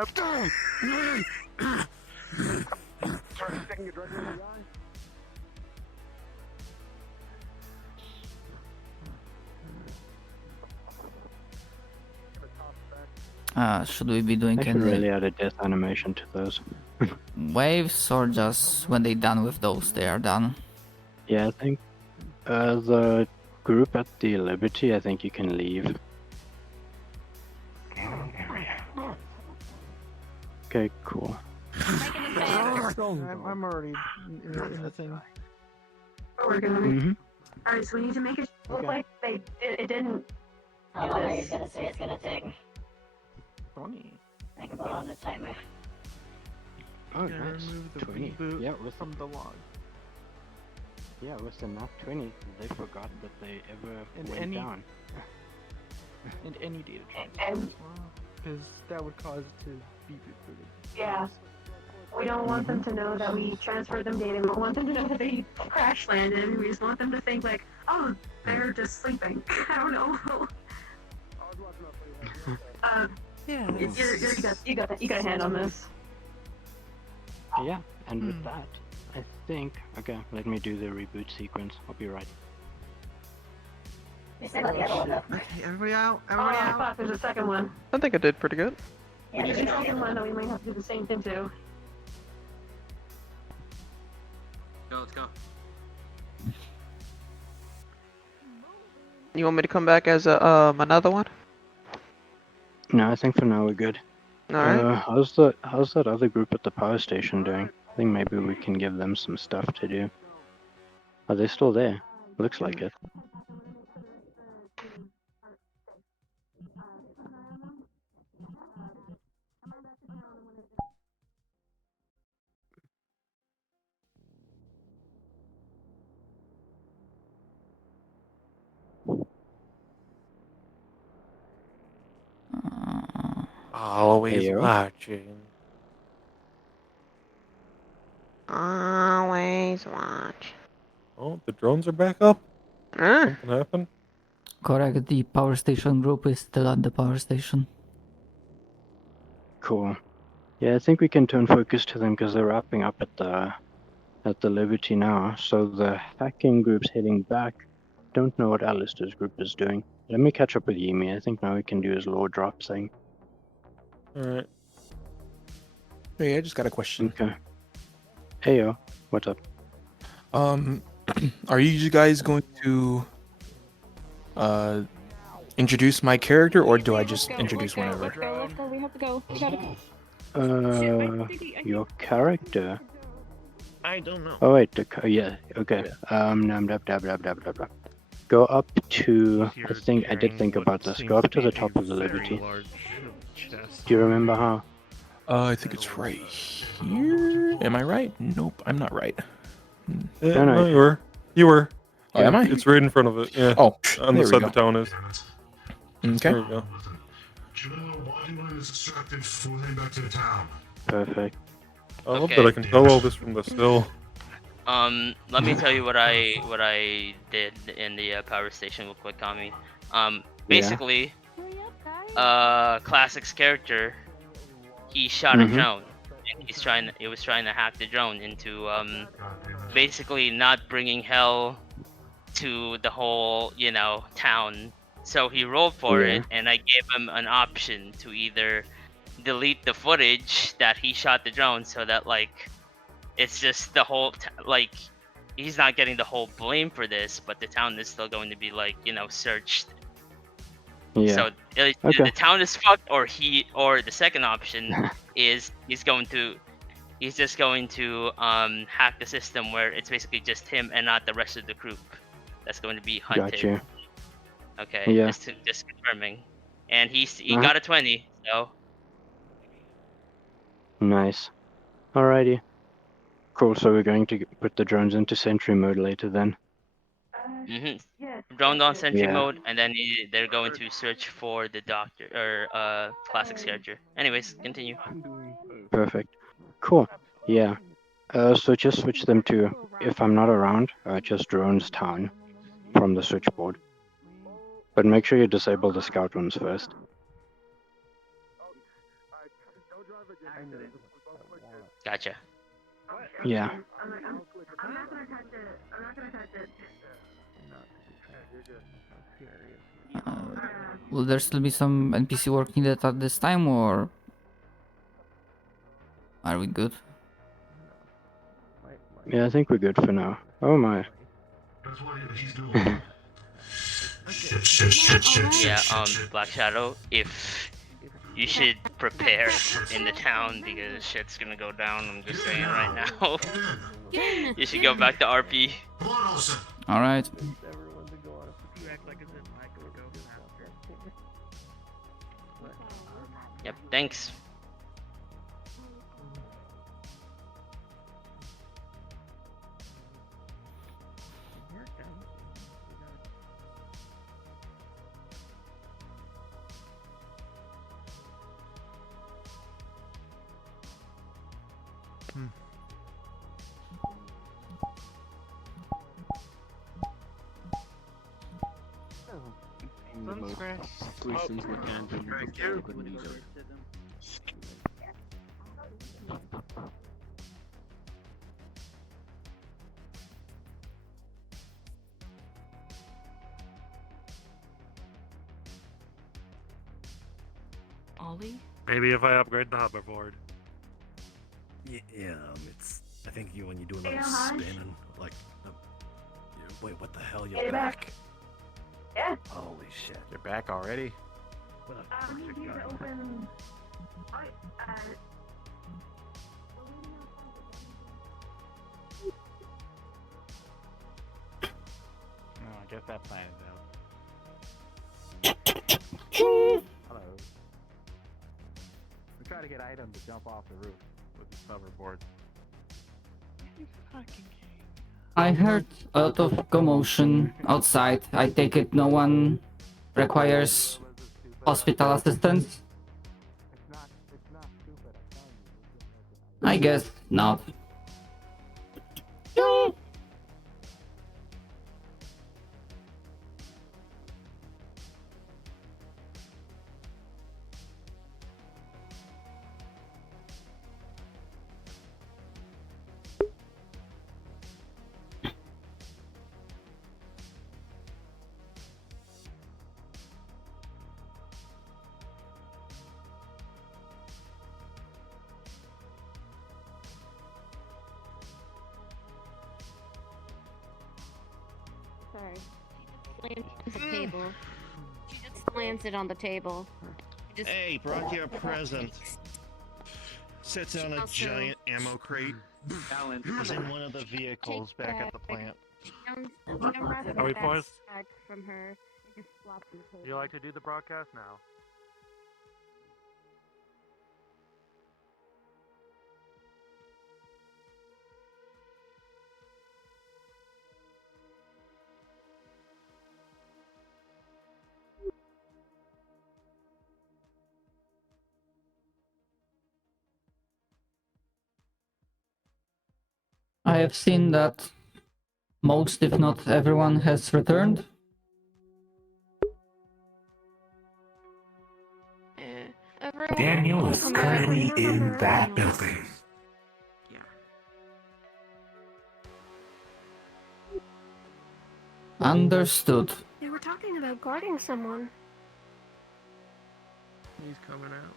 Sticking it directly in the eye. Should we be doing I should any really add a death animation to those. waves, or just when they done with those, they are done? Yeah, I think the group at the Liberty, I think you can leave. Okay, cool. I'm already in the thing. We're gonna. Mm-hmm. All right, so we need to make it look like it didn't. How long are you gonna say it's gonna take? 20. I can put on the timer. Oh, Yeah, nice. remove the 20. reboot Yeah, with from the log. yeah, with the nat 20, they forgot that they ever And went any- down. And any data transfer And- as well. Because that would cause it to be rebooted. Yeah. We don't want them to know that we transferred them data. We don't want them to know that they crash landed. We just want them to think like, oh, they're just sleeping. I don't know. Yeah. You got a hand on this. Yeah, and with that, I think... Okay, let me do the reboot sequence. I'll be right. We still got the other one though. Okay, everybody out. Oh, Everybody yeah, out. fuck, there's a second one. I think I did pretty good. Yeah, There's a there's second one that we might have to do the same thing to. Let's go. You want me to come back as a another one? No, I think for now we're good. Alright. How's that other group at the power station doing? I think maybe we can give them some stuff to do. Are they still there? Looks like it. Always Heyo. watching. Always watch. Oh, the drones are back up. Ah, Something happened. Correct, the power station group is still at the power station. Cool. Yeah, I think we can turn focus to them because they're wrapping up at the Liberty now. So the hacking group's heading back. Don't know what Alistair's group is doing. Let me catch up with Yumi. I think now we can do his lore drop thing. Alright. Hey, I just got a question. Okay. Heyo, what's up? Are you guys going to introduce my character, or do I just introduce whenever? Let's go. We have to go. We gotta go. Your character? I don't know. Oh wait, yeah, okay. Blah, blah, blah, blah, blah, blah. Go up to, I did think about this. Go up to the top of the Liberty. Do you remember how? I think it's right here. Am I right? Nope, I'm not right. Yeah, No, no, you were. You were. Oh, am I? It's right in front of it. Yeah. Oh, On the there we side go. the town is. Okay. There we go. Why do you want to extract and fool him back to the town? Perfect. I love Okay. that I can tell all this from the still. Let me tell you what I did in the power station real quick, Tommy. Basically, Classic's character, he shot a drone, and he was trying to hack the drone into basically not bringing hell to the whole, town. So he rolled for it, and I gave him an option to either delete the footage that he shot the drone, so that it's just the whole he's not getting the whole blame for this, but the town is still going to be searched. Yeah. So Okay. the town is fucked, or the second option is he's just going to hack the system where it's basically just him and not the rest of the group that's going to be hunted. Gotcha. Okay. Yeah. Just confirming. And he Uh-huh. got a 20, so Nice. Alrighty. Cool, so we're going to put the drones into sentry mode later then. droned on sentry Yeah. mode, and then they're going to search for the doctor or Classic's character. Anyways, continue. Perfect. Cool. Yeah. So just switch them to, if I'm not around, just drones town from the switchboard. But make sure you disable the scout ones first. Gotcha. Yeah. I'm not gonna touch it. I'm not gonna touch it. Will there still be some NPC working that at this time, or are we good? Yeah, I think we're good for now. Oh my. That's what he's doing. Shit. Yeah, Black Shadow, if you should prepare in the town because shit's gonna go down, I'm just saying right now. You should go back to RP. Alright. Yep, thanks. Solutions we can do before we couldn't use it. Ollie? Maybe if I upgrade the hoverboard. Yeah, it's. I think when you do a Hey, little Haj? spin and like. Wait, what the hell? Hey, You're back. back. Yeah. Holy shit. You're back already? What a We need to open. Oh, I guess that plan is out. Hello. We try to get Item to jump off the roof with his hoverboard. I heard a lot of commotion outside. I take it no one requires hospital assistance? I guess not. Sorry. Lands on the table. She just lands it on the table. Just... Hey, brought you a present. Sits on a Also- giant ammo crate. Alan, Is in one of the vehicles Take back at the back. plant. Young Russell Are we got paused? back from her. It just flopped on the table. Would you like to do the broadcast now? I have seen that most, if not everyone, has returned. Everyone Daniel is from currently the- in that building. Understood. They were talking about guarding someone. He's coming out.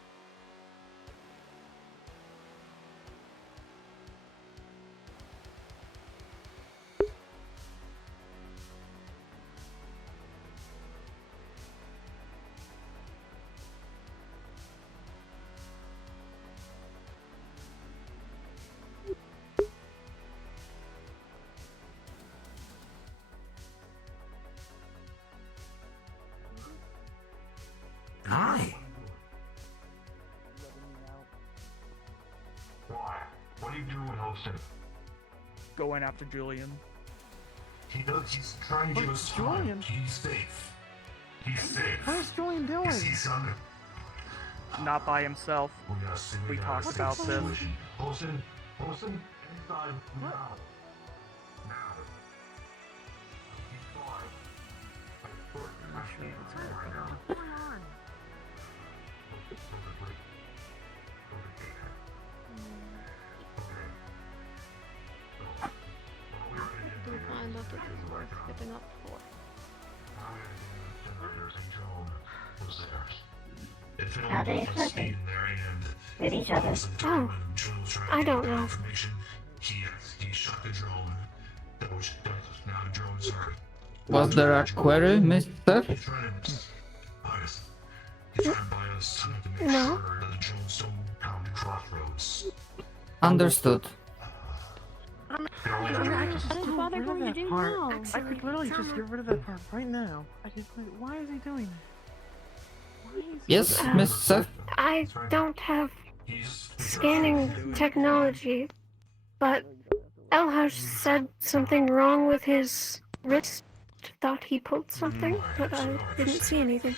Hi. Why? What are you doing, Holston? Going after Julian. He's trying to give us time. Julian? He's safe. He's safe. What is Julian doing? You see something? Not by himself. We gotta see We talked What's about the this. solution? Holston, inside now. Now. He's fine. I can't right now. How they flip with each other. Oh, I don't know. He shot the drone. Which now the drones are. Was there a query, Mr.? He's trying to buy us. He's trying to buy us time to make No. sure that the drones don't pound the crossroads. Understood. I didn't bother going to do now. I could literally just get rid of that part right now. Why is he doing that? Yes, Mr. I don't have scanning technology, but Elhaj said something wrong with his wrist. Thought he pulled something, but I didn't see anything.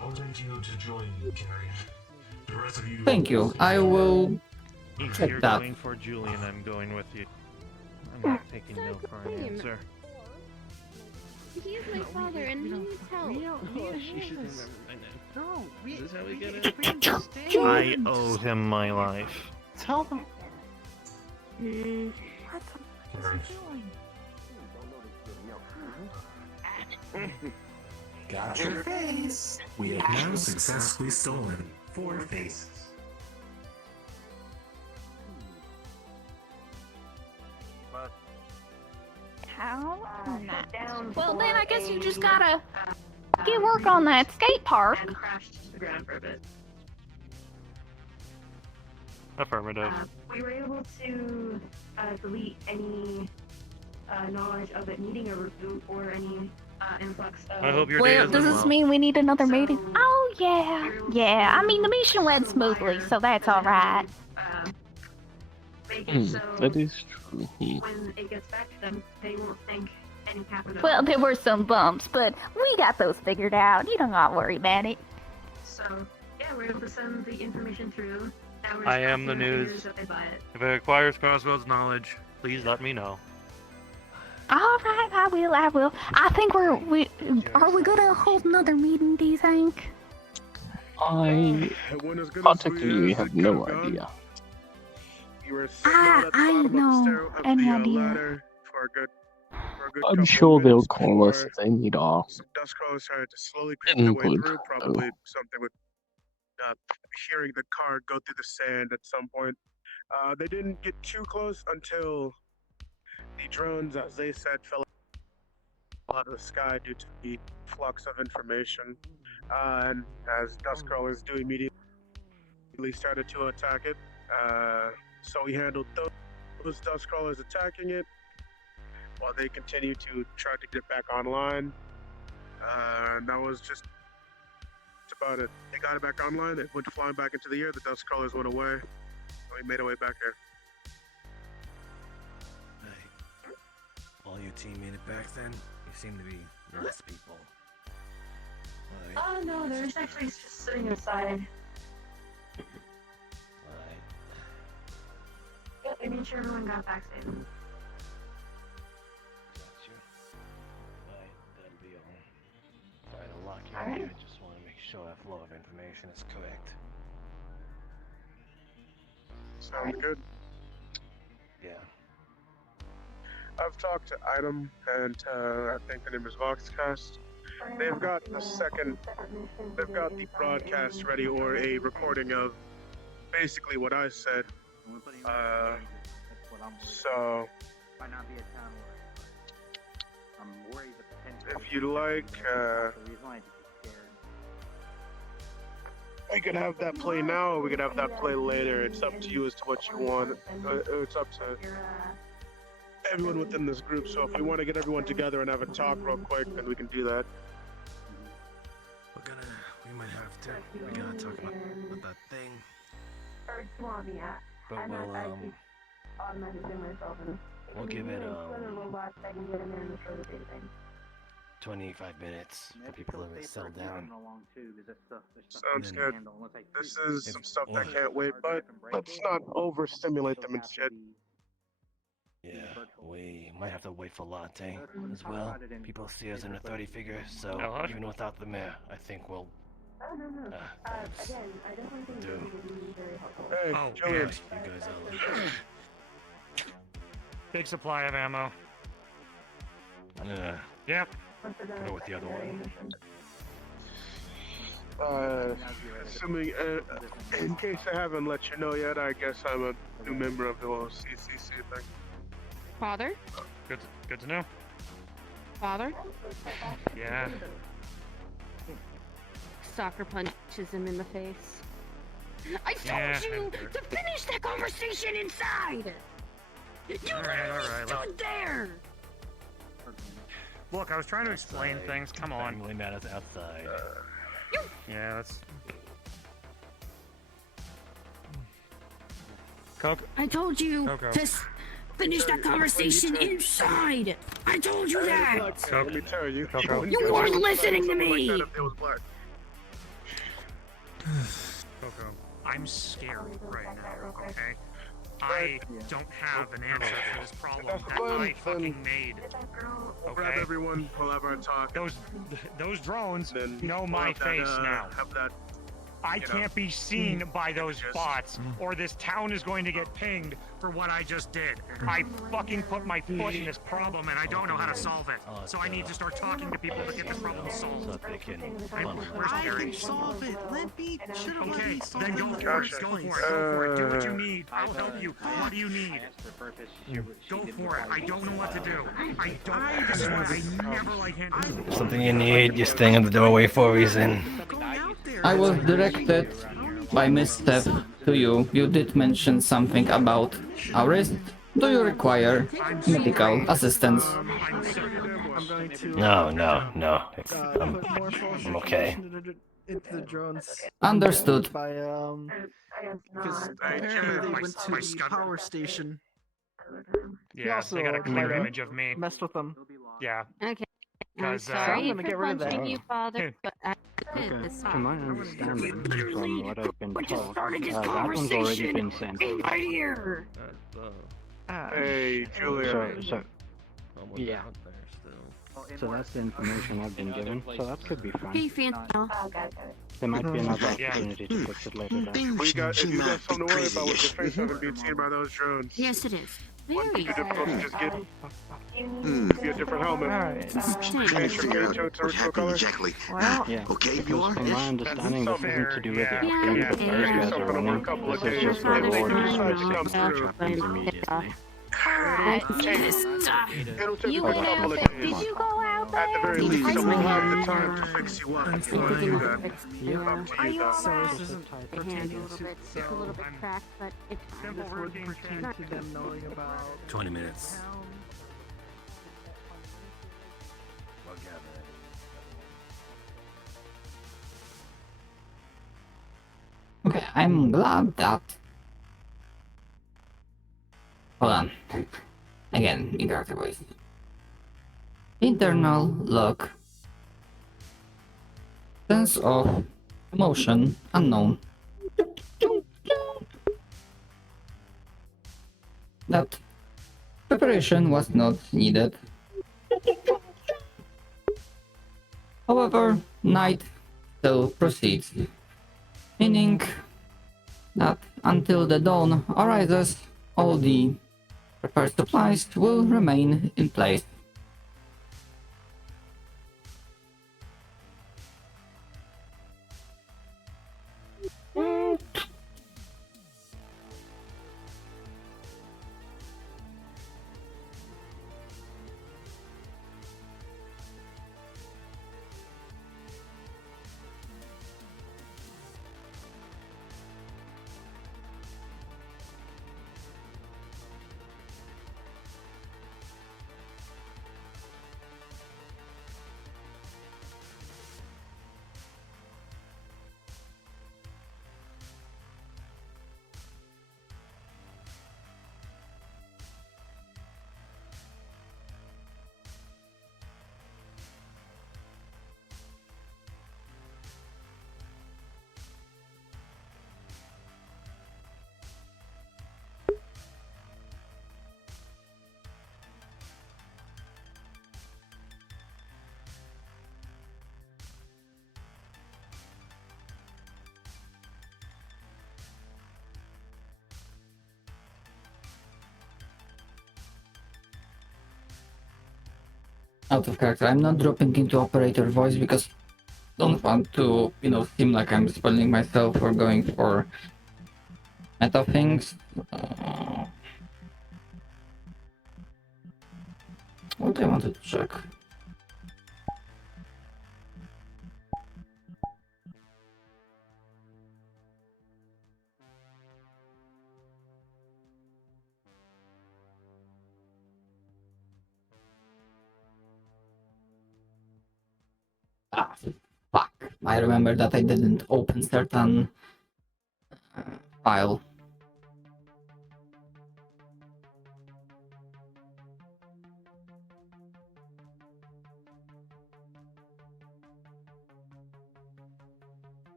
I'll take you to join you, Gary. The rest of you. Thank you. I will If check you're that. going for Julian, I'm going with you. I'm not taking no for an answer. He is my father and he needs help. No, Is this how we get it? I owe him my life. Tell them. Hmm. Got your face. We have now successfully stolen 4 faces. How? Well, then I guess you just gotta get work on that skate park. And crashed to the ground for a bit. Affirmative. We were able to delete any knowledge of it needing a reboot or any influx of... I hope your Well, day does is this mean we need another meeting? Oh, yeah. Yeah, I mean, the mission went smoothly, so that's alright. Make it so That is true. when it gets back to them, they won't think any happened at Well, all. there were some bumps, but we got those figured out. You don't gotta worry about it. So, yeah, we're able to send the information through. Now we're just I am crossing the our news. fingers that they buy it. If it requires Crossroads knowledge, please let me know. Alright, I will. I think are we gonna hold another meeting, do you think? I practically have no idea. I know any idea. I'm sure they'll call us if they need our Dust crawlers started to slowly creep their way input. through, probably something with hearing the car go through the sand at some point. They didn't get too close until the drones, as they said, fell out of the sky due to the flux of information. And as dust crawlers do, immediately started to attack it. So we handled those dust crawlers attacking it while they continue to try to get back online. And that was just about it. They got it back online, it went flying back into the air, the dust crawlers went away, and we made our way back here. Hey, all your team made it back then? You seem to be nice people. Oh no, they're actually just sitting inside. Yeah, they made sure everyone got back safe. That'll be all. Sorry to lock you in here, I just want to make sure that flow of information is correct. Sounds good. Yeah. I've talked to Item, and I think the name is Voxcast. They've got the broadcast ready, or a recording of basically what I said. So, if you like, we could have that play now, or we could have that play later. It's up to you as to what you want. It's up to everyone within this group. So if we want to get everyone together and have a talk real quick, then we can do that. We might have to. We gotta talk about that thing. But we'll give it 25 minutes for people to settle down. Sounds good. This is some stuff that can't wait, but let's not overstimulate them and shit. Yeah, we might have to wait for Latte as well. People see us in a 30 figure, so even without the mayor, I think we'll. Hey, Oh, Julian. You guys are Big supply of ammo. like. Yep. Go with the other one. Assuming, in case I haven't let you know yet, I guess I'm a new member of the whole CCC thing. Father? Good to know. Father? Yeah. Soccer punches him in the face. I told Yeah, you to finish that conversation inside! You literally stood there! Look, I was trying to explain things. Come on. Family matters outside. Yeah, that's. Coco. I told you Coco. to finish that conversation inside! I told you that! Let me tell you. Coco. You weren't listening to me! Coco, I'm scared right now, okay? I don't have an answer for this problem that I fucking made. We'll grab Okay? everyone, we'll have our talk. Those drones Then know we'll my have that, face now. Have that, I can't be seen by those bots, or this town is going to get pinged for what I just did. I fucking put my foot in this problem, and I don't know how to solve it. So I need to start talking to people to get this problem solved. Where's I Gary? can solve it. Let me. Should've let Okay, me solve then go it. for it. Go for it. Go for it. Do what you need. I'll help you. What do you need? Go for it. I don't know what to do. I swear, I never like handling. Something you need, you're staying in the doorway for a reason. I was directed by misstep to you. You did mention something about a wrist. Do you require medical assistance? No. I'm okay. Into the drones. Understood. By because apparently they went to the power station. He Yeah, also they got a clear might have image of me. messed with them. Yeah. Okay. I'm 'Cause, sorry I'm gonna for get rid of punching that. you, Father, but I Okay, did this. to my understanding, from what I've been told, started this that one's already been sent. in my ear! Hey, Julia. So, yeah. So that's the information I've been given, so that could be Hey, fine. Fanta. There might be another opportunity to fix it later down. We got, if you got something to worry about with your face having been seen by those drones. Yes, it is. Wouldn't it be Very. difficult to just get a different helmet? Alright. Make sure you get it to original color. Well, Yeah, Okay, because from my understanding, this isn't to do with the Yeah. upgrade that those guys are running. This is just for Father, reward Father, distress Father, instructions immediately. It'll take You a went couple out of there. days. Did you go out there? At the very least, someone will have the time to fix you up. I'm Up fine. to you then. Yeah. Up to you then. So this isn't The hand pertaining a little to bit, it's a little bit cracked, but it's fine. this wouldn't pertain to them knowing about 20 minutes. town. Okay, I'm glad that. Hold on. Again, interactive voice. Internal lock. Sense of emotion unknown. That preparation was not needed. However, night still proceeds, meaning that until the dawn arises, all the prepared supplies will remain in place. Out of character. I'm not dropping into operator voice because don't want to, seem like I'm spoiling myself or going for meta things. What I wanted to check. Ah, fuck. I remember that I didn't open certain file.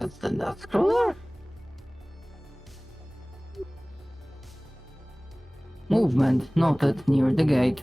That's the net scroller. Movement noted near the gate.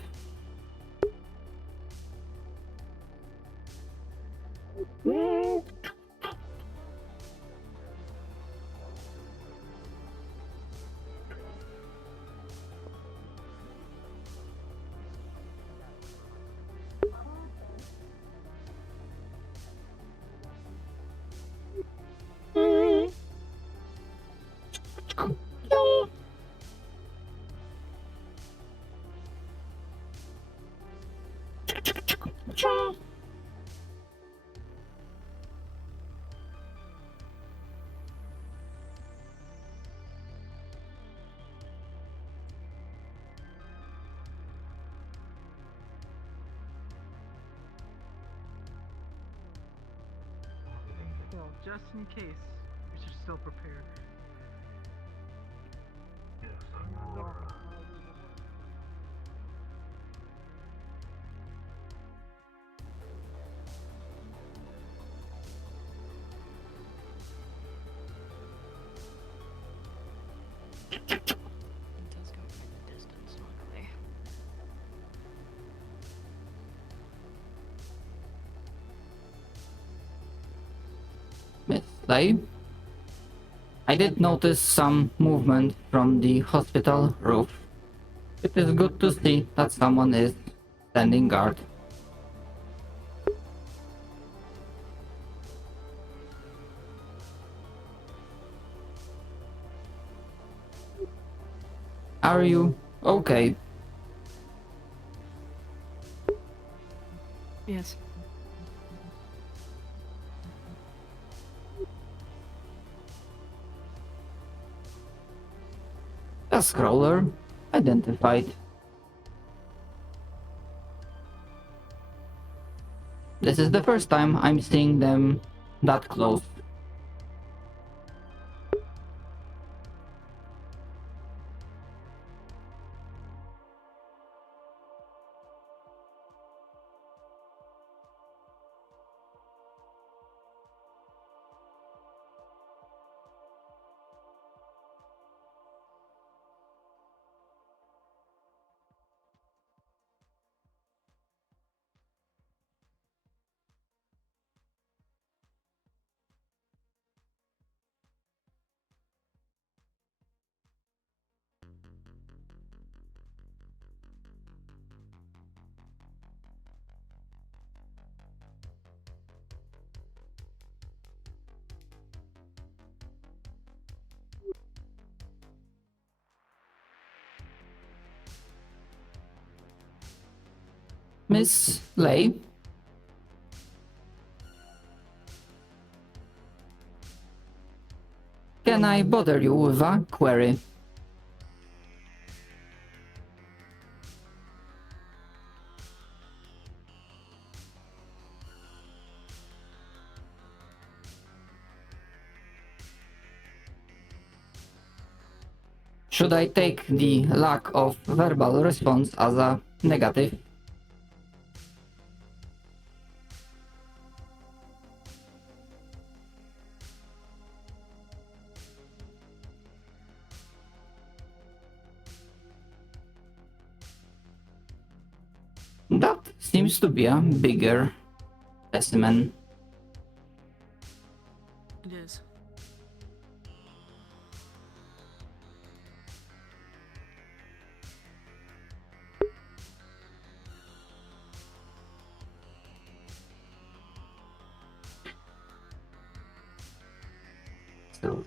Well, just in case, we should still prepare. Miss Lay? I did notice some movement from the hospital roof. It is good to see that someone is standing guard. Are you okay? Yes. A scroller identified. This is the first time I'm seeing them that close. Miss Lay? Can I bother you with a query? Should I take the lack of verbal response as a negative? seems to be a bigger specimen. It is. So,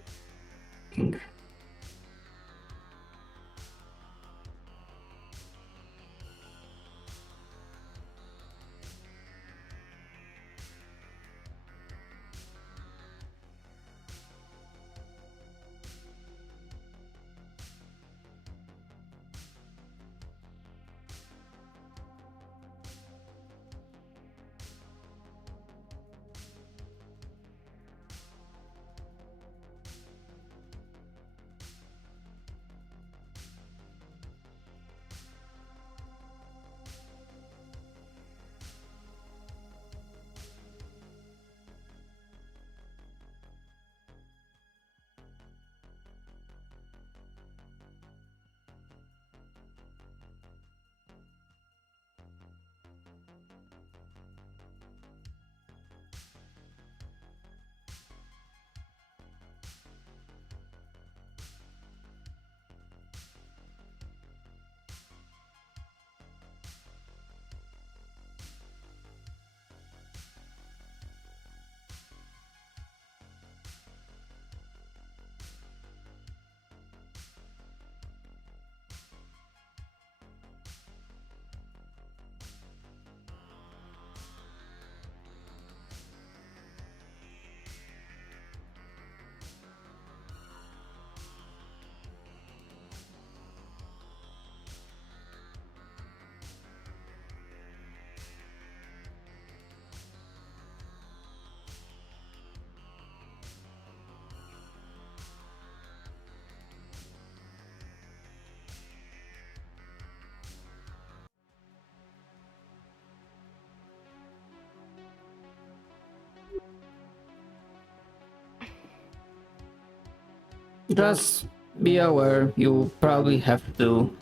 just be aware you probably have to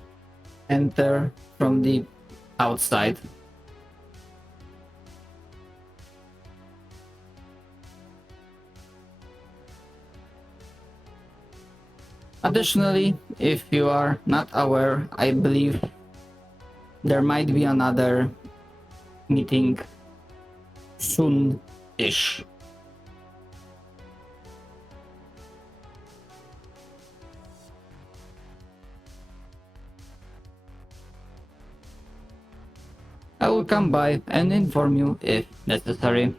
enter from the outside. Additionally, if you are not aware, I believe there might be another meeting soon-ish. I will come by and inform you if necessary.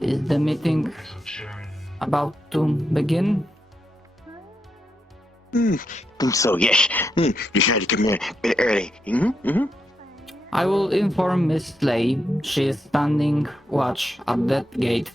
Is the meeting about to begin? So, yes, you tried to come here a bit early. I will inform Miss Slay. She is standing watch at that gate.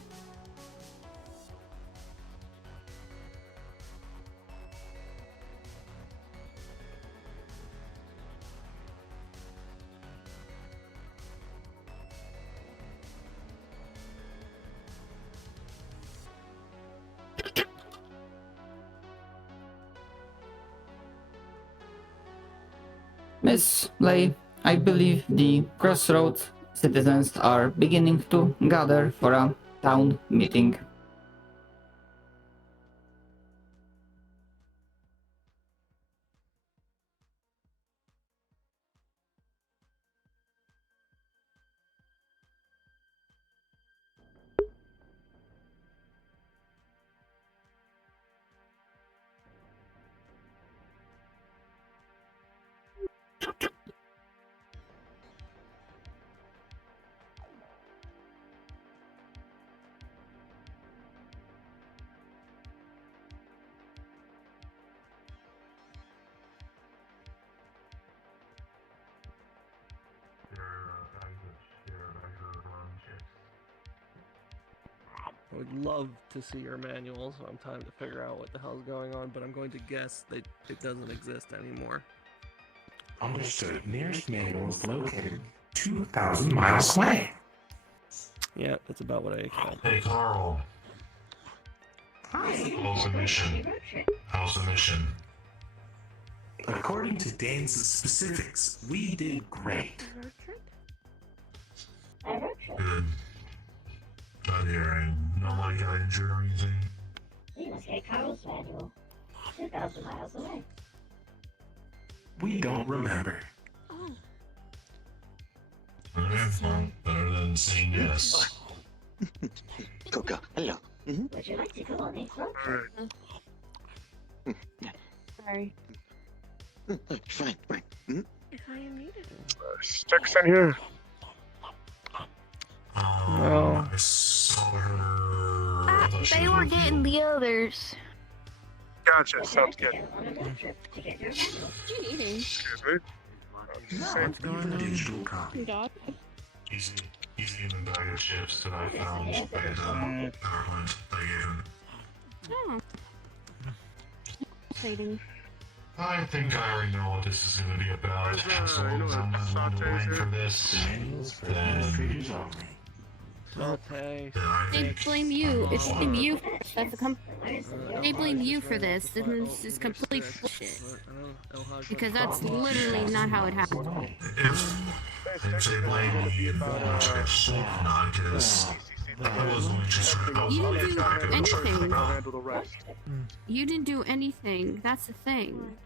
Miss Lay, I believe the Crossroads citizens are beginning to gather for a town meeting. would love to see your manual so I'm time to figure out what the hell's going on, but I'm going to guess that it doesn't exist anymore. Understood. Nearest manual is located 2,000 miles away. Yeah, that's about what I expect. Hey, Carl. How's the mission? How's the mission? According to Dane's specifics, we did great. Good. Not hearing. Nobody got injured or anything? We must get Carl's manual. 2,000 miles away. We don't remember. Oh. Okay, well, better than saying yes. Coco, hello. Would you like to go on a closer? Sorry. Fine. If I am needed. Sticks in here. Well, I saw her. I thought she They was were with you. getting the others. Gotcha, sounds good. What you eating? Excuse me. What's going on? Digital copy. God. He's eating the bag of chips that I found by the government that I gave him. Oh. Exciting. I think I already know what this is going to be about. As long as I'm not the one to blame for this, then Saute. They blame you. It's blame you. That's a They blame you for this. This is complete bullshit. Because that's literally not how it happened. if they blame me, it's not because I was only just trying to You didn't do back and try to anything. Handle the rest. You didn't do anything. That's the thing.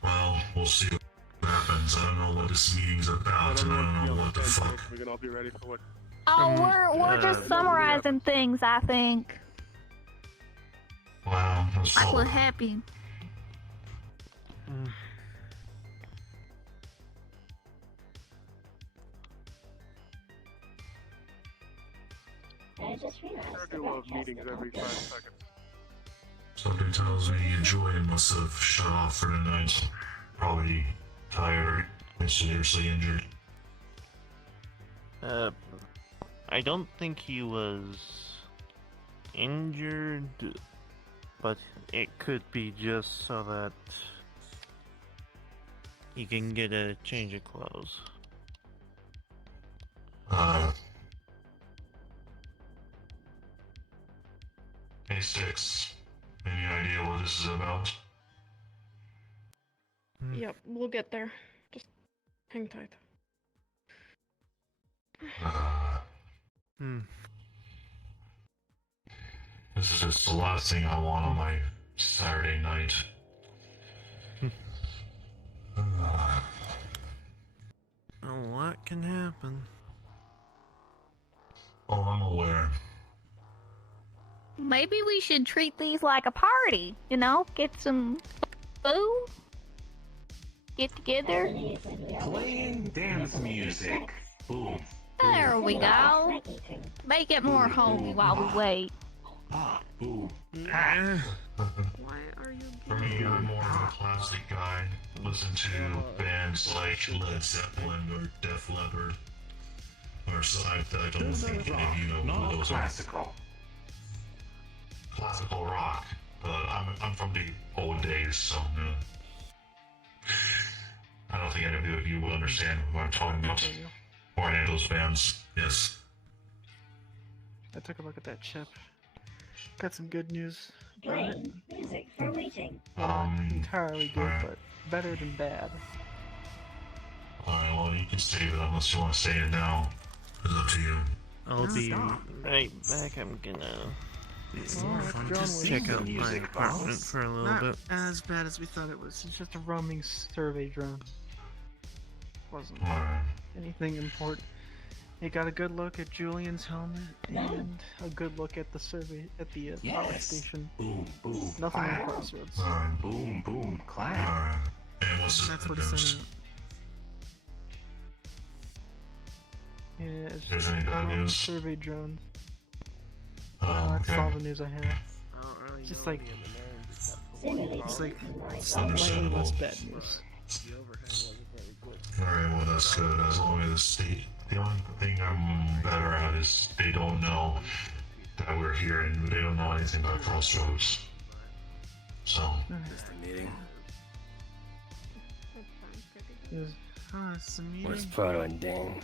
Well, we'll see what happens. I don't know what this meeting's about, and I don't know what the fuck. We can all be ready for what? Oh, we're just summarizing things, I think. Wow, that's Like all. what happened. I just realized I do love meetings every 5 seconds. Something tells me Julian must have shut off for the night. Probably tired and seriously injured. I don't think he was injured, but it could be just so that he can get a change of clothes. Hey, Six. Any idea what this is about? Yep, we'll get there. Just hang tight. This is just the last thing I want on my Saturday night. A lot can happen. Oh, I'm aware. Maybe we should treat these like a party, you know? Get some food, get together. Playing dance music. Boom. There we go. Make it more homey while we wait. Ah, boom. Why are you For me, I'm more of a classic guy. Listen to bands like Led Zeppelin or Def Leppard. Or I don't think any of you know who those are. Classical rock. But I'm from the old days, so I don't think any of you will understand what I'm talking about. Or any of those bands. Yes. I took a look at that chip. Got some good news about it. playing music for waiting? Not entirely good, but better than bad. Alright, well, you can save it unless you want to say it now. It's up to you. I'll be right back. I'm gonna check out my apartment for a little Not bit. as bad as we thought it was. It's just a roaming survey drone. Wasn't anything important. It got a good look at Julian's helmet and a good look at the survey at the power station. Boom, boom. Nothing on clap. crossroads. Boom, boom, clap. And what's That's the what it's news? saying. Yeah, it's There's just any bad news? survey drone. Okay. That's all the news I have. Just like it's like slightly less bad news. Alright, well that's good. As long as the only thing I'm better at is they don't know that we're here, and they don't know anything about Crossroads. So. Just a meeting. It's a meeting. Where's Proto and Dane?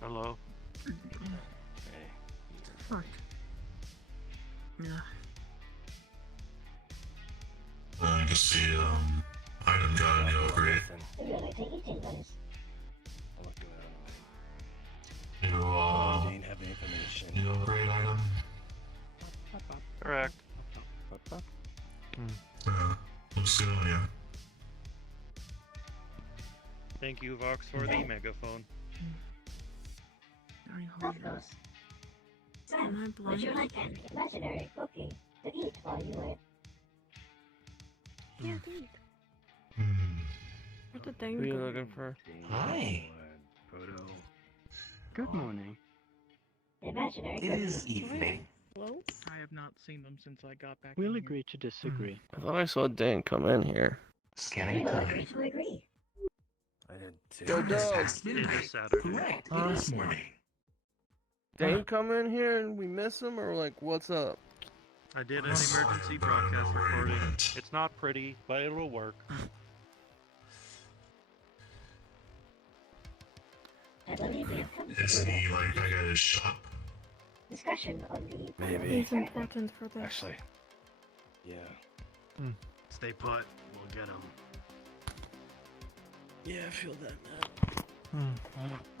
Hello. Hey. Fuck. Yeah. I guess the item got a new upgrade. New Dane have the information. new upgrade item. Correct. Yeah, looks good on you. Thank you, Vox, for the megaphone. Sam, would you like an imaginary cookie to eat while you wait? Yeah, dude. What the Who are you dang? looking for? Hi. Proto. Good morning. Imaginary It is evening. Hello? I have not seen them since I got back. We'll agree to disagree. I thought I saw Dane come in here. Scanning We'll time. agree to agree. I did too. Go Time is dog! past It midnight. is Saturday. Correct. Huh? It is morning. Dane come in here and we miss him, or like, what's up? I did an I saw emergency it, but I don't broadcast know where he recording. went. It's not pretty, but it'll work. I believe we have come to Isn't he like back at his shop? discussion on the Maybe. He's important for this. Actually. Yeah. Stay put. We'll get him. Yeah, I feel that now.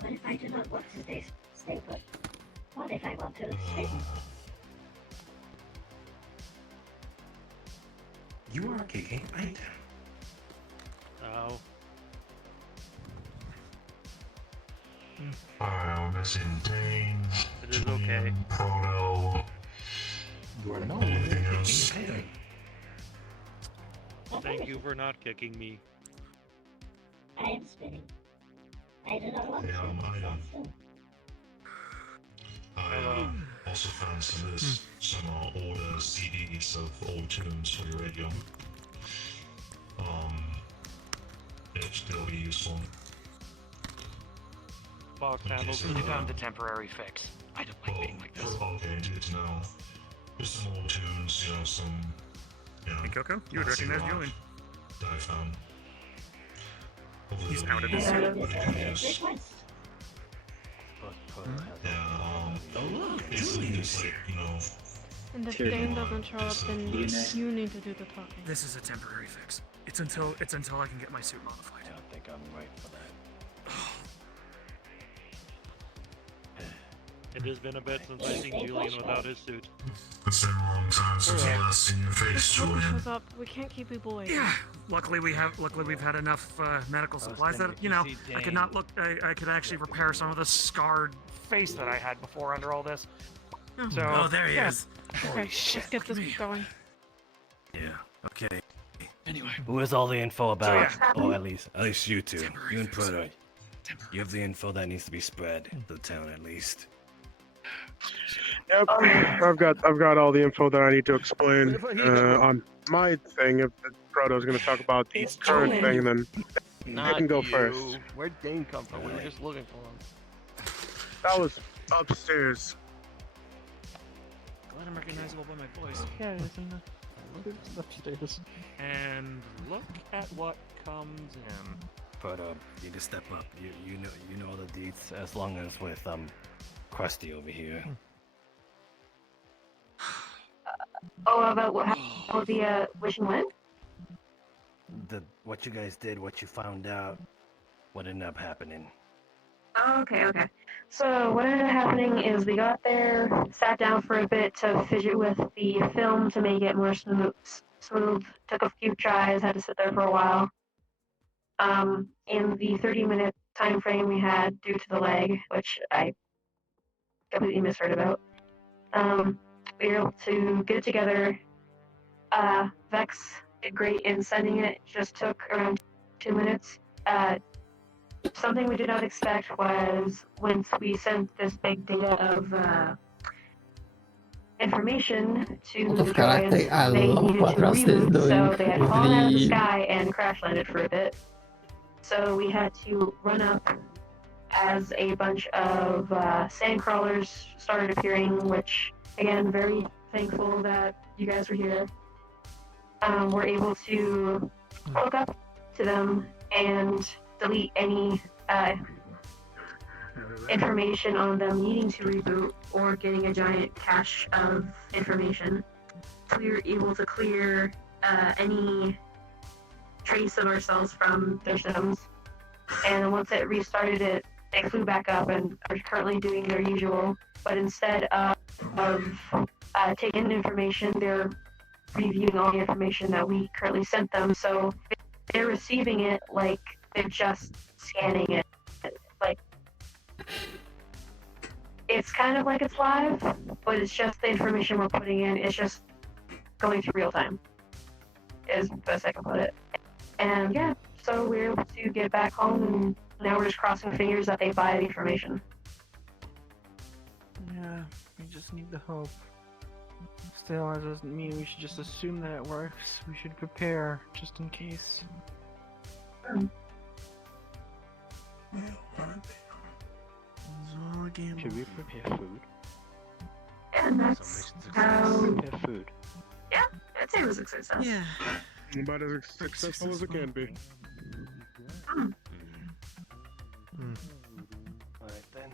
What if I do not want to stay put? What if I want to stay? You are kicking item. Ow. I'm missing Dane. It is okay. Proto. You are no anything else. Thank you for not kicking me. I am spinning. I do not want Yeah, to. item. Still. I also found some older CDs of old tunes for your radio. It'll be useful. Fox handles Okay, so, it. found the temporary fix. I don't like being like this. Okay, good to know. Just some old tunes, some, Hey, Coco, you would classic recognize rock Julian. that I found. Hopefully He's they'll out of be his good suit. use. Yeah, basically it's like, And if Tier Dane one doesn't show up, is a then boost. you need to do the talking. This is a temporary fix. It's until I can get my suit modified. I don't think I'm right for that. It has been a bit since I've seen Julian without his suit. It's been a long time since I last seen your face, If Hope Julian. shows up, we can't keep people waiting. Yeah. Luckily we've had enough medical supplies that I could not look. I could actually repair some of the scarred face that I had before under all this. So there he is. Okay, let's get this going. Yeah. Okay. Anyway. Who has all the info about? yeah. Oh, at least you two. You and Proto. You have the info that needs to be spread to the town at least. Yep, I've got all the info that I need to explain on my thing. If Proto's going to talk about the current thing, then I can go first. Where'd Dane come from? We were just looking for him. That was upstairs. Glad I'm recognizable by my voice. Yeah, it's upstairs. And look at what comes in. Proto, you need to step up. You know the deeds as long as with Krusty over here. About how the mission went? What you guys did, what you found out, what ended up happening. Oh, okay. So what ended up happening is we got there, sat down for a bit to fidget with the film to make it more smooth. Took a few tries, had to sit there for a while. In the 30-minute time frame we had due to the lag, which I completely misheard about, we were able to get it together. Vex did great in sending it. Just took around 2 minutes. Something we did not expect was once we sent this big data of information to the droids, I they love needed what to Rust is reboot, doing so they had with fallen out of the the- sky and crash landed for a bit. So we had to run up as a bunch of sand crawlers started appearing, which, again, very thankful that you guys were here. We're able to hook up to them and delete any information on them needing to reboot or getting a giant cache of information. We were able to clear any trace of ourselves from their systems. And once it restarted it, they flew back up and are currently doing their usual. But instead of taking information, they're reviewing all the information that we currently sent them. So they're receiving it like they're just scanning it. Like, it's kind of like it's live, but it's just the information we're putting in. It's just going through real time, is the best I can put it. And yeah, so we're able to get back home, and now we're just crossing fingers that they buy the information. Yeah, we just need the hope. Still, that doesn't mean we should just assume that it works. We should prepare, just in case. Should we prepare food? And that's how... Prepare food. Yeah, I'd say it was a success. Yeah. About as successful as it can be. Alright then.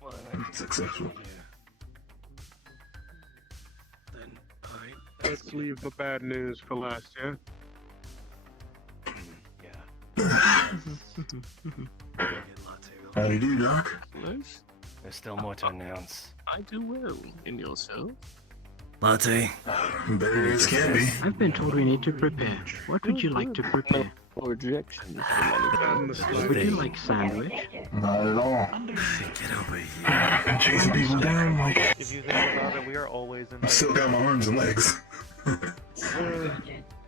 Well, Successful. Then, alright. Let's leave the bad news for last, yeah? How do you do, Doc? There's still more to announce. I do well. And yourself? Latte. Better as can be. I've been told we need to prepare. What would you like to prepare? Projections. Would you like sandwich? Not at all. Get over here. I've been chasing people down like... If you think about it, we are always in... I still got my arms and legs.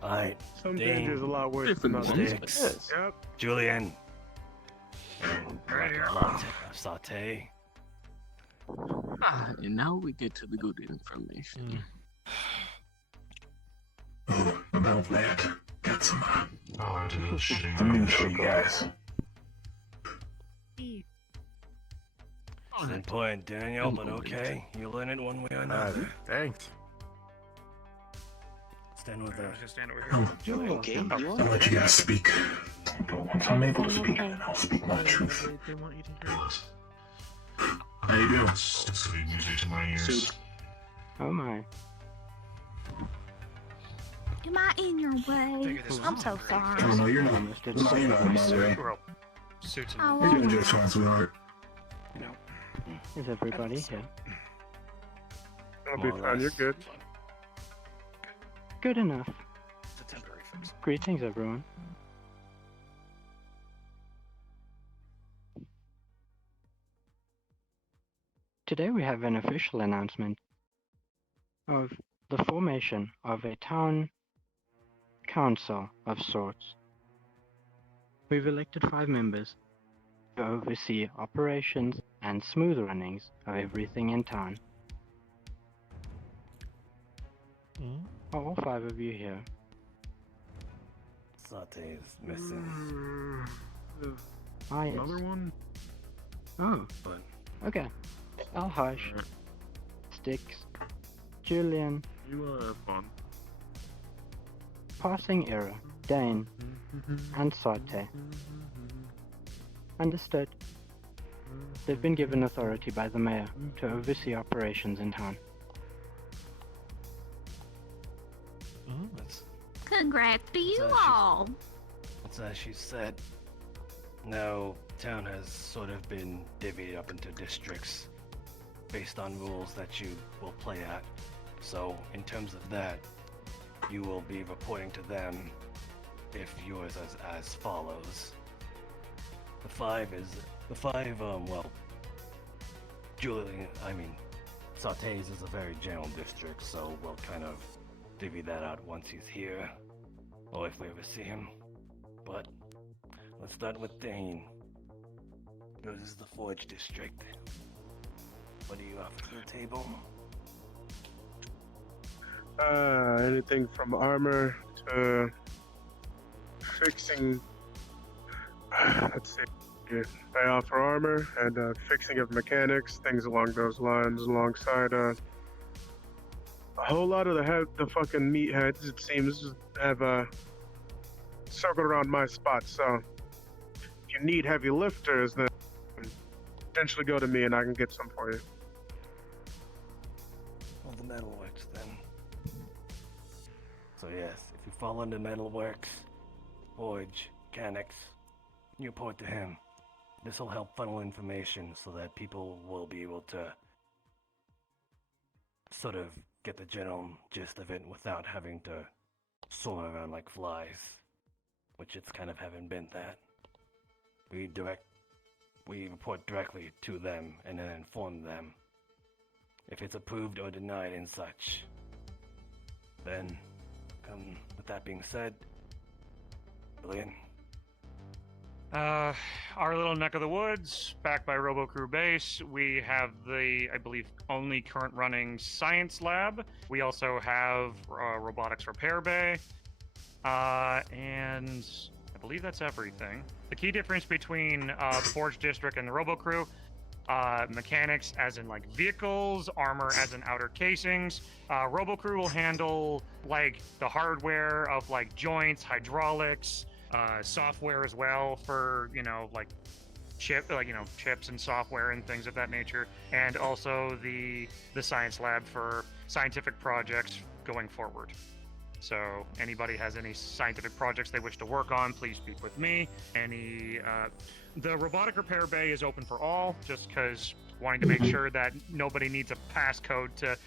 Alright. Some danger's a lot worse than others. Sticks. Yep. Julian. Latte. Saute. And now we get to the good information. Oh, about that. Got some news for you guys. It's important, Daniel, but okay. You learn it one way or another. Thanks. Stand with us. Just stand over here. Okay. I'll let you guys speak. But once I'm able to speak, then I'll speak my truth. They want you to hear it. How you doing? It's good music to my ears. Oh my. Am I in your way? I'm so sorry. Oh no, you're not. No, you're not in my way. Oh, You're doing just fine, sweetheart. Is everybody here? I'll be fine, you're good. Good enough. Greetings, everyone. Today we have an official announcement of the formation of a town council of sorts. We've elected 5 members to oversee operations and smooth runnings of everything in town. Are all 5 of you here? Saute is missing. Ah, yes. Another one? Oh. But Okay. I'll hush. Sticks. Julian. You have fun. Passing error. Dane. And Saute. Understood. They've been given authority by the mayor to oversee operations in town. Congrats to you all. That's as she said. Now, town has sort of been divvied up into districts based on rules that you will play at. So, in terms of that, you will be reporting to them if yours is as follows. The five, well, Saute's is a very general district, so we'll kind of divvy that out once he's here, or if we ever see him. But let's start with Dane. Yours is the Forge district. What do you offer to the table? Anything from armor to fixing, let's see, Yeah, I offer armor and fixing of mechanics, things along those lines, alongside a whole lot of the fucking meatheads. It seems have circled around my spot. So if you need heavy lifters, then potentially go to me and I can get some for you. Well, the metalworks then. So yes, if you fall under metalworks, forge, mechanics, you report to him. This will help funnel information so that people will be able to sort of get the general gist of it without having to soar around like flies, which it's kind of haven't been that. We report directly to them and then inform them if it's approved or denied and such. Then, with that being said, Billion. Our little neck of the woods, back by RoboCrew Base, we have the, I believe, only current running science lab. We also have robotics repair bay, and I believe that's everything. The key difference between Forge District and the RoboCrew, mechanics as in like vehicles, armor as in outer casings. RoboCrew will handle like the hardware of like joints, hydraulics, software as well for, like chips and software and things of that nature, and also the science lab for scientific projects going forward. So anybody has any scientific projects they wish to work on, please speak with me. The robotic repair bay is open for all, just because wanting to make sure that nobody needs a passcode to,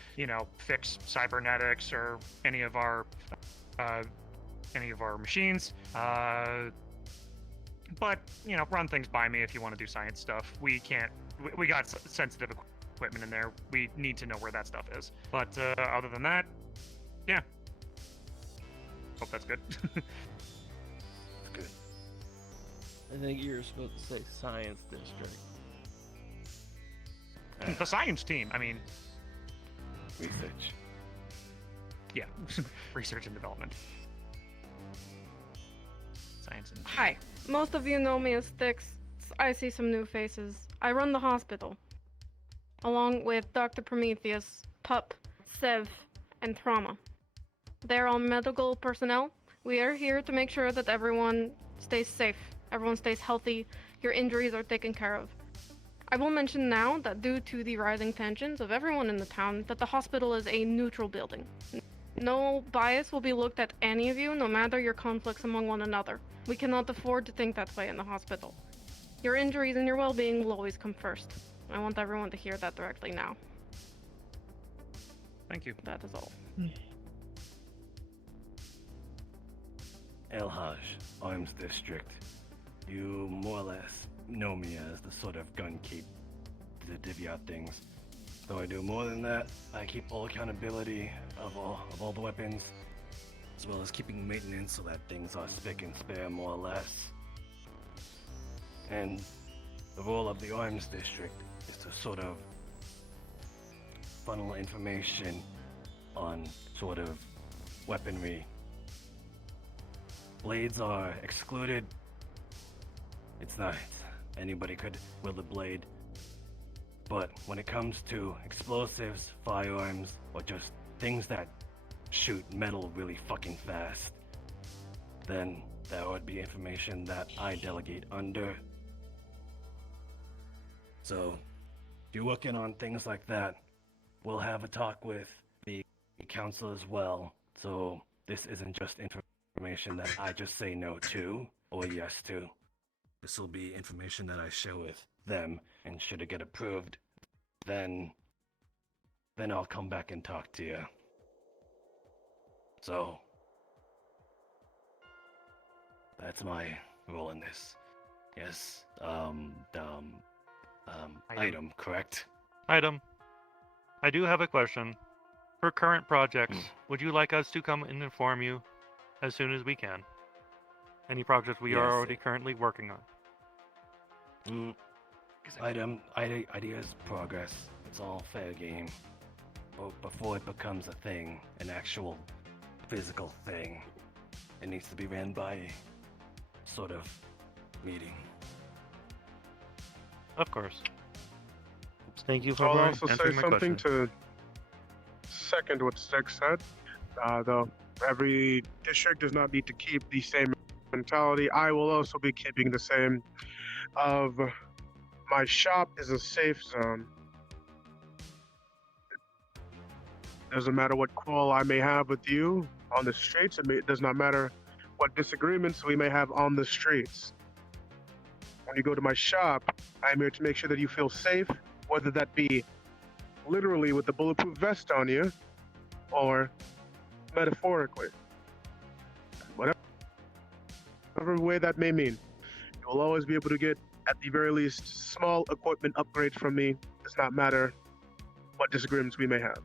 fix cybernetics or any of our machines. But, run things by me if you want to do science stuff. We got sensitive equipment in there. We need to know where that stuff is. But other than that, yeah. Hope that's good. Good. I think you were supposed to say Science District. The science team, I mean... Research. Yeah, research and development. Science and... Hi, most of you know me as Styx. I see some new faces. I run the hospital, along with Dr. Prometheus, Pup, Sev, and Trauma. They're all medical personnel. We are here to make sure that everyone stays safe, everyone stays healthy, your injuries are taken care of. I will mention now that due to the rising tensions of everyone in the town, that the hospital is a neutral building. No bias will be looked at any of you, no matter your conflicts among one another. We cannot afford to think that way in the hospital. Your injuries and your well-being will always come first. I want everyone to hear that directly now. Thank you. That is all. El-Haj, Arms District. You more or less know me as the sort of gun keep to divvy out things. Though I do more than that, I keep all accountability of all the weapons, as well as keeping maintenance so that things are spick and spare more or less. And the role of the Arms District is to sort of funnel information on sort of weaponry. Blades are excluded. It's not anybody could wield a blade. But when it comes to explosives, firearms, or just things that shoot metal really fucking fast, then that would be information that I delegate under. So, if you're working on things like that, we'll have a talk with the council as well. So, this isn't just information that I just say no to or yes to. This will be information that I share with them, and should it get approved, then I'll come back and talk to you. So, that's my role in this. Yes, item, correct? Item. I do have a question. For current projects, would you like us to come and inform you as soon as we can? Any projects we are already currently working on? Ideas, progress. It's all fair game. But before it becomes a thing, an actual physical thing, it needs to be ran by sort of meeting. Of course. Thank you for I'll also say answering my something question. to second what Stick said. Though every district does not need to keep the same mentality, I will also be keeping the same. Of my shop is a safe zone. Doesn't matter what quarrel I may have with you on the streets. It does not matter what disagreements we may have on the streets. When you go to my shop, I'm here to make sure that you feel safe, whether that be literally with the bulletproof vest on you or metaphorically. Whatever way that may mean. You will always be able to get, at the very least, small equipment upgrades from me. It does not matter what disagreements we may have.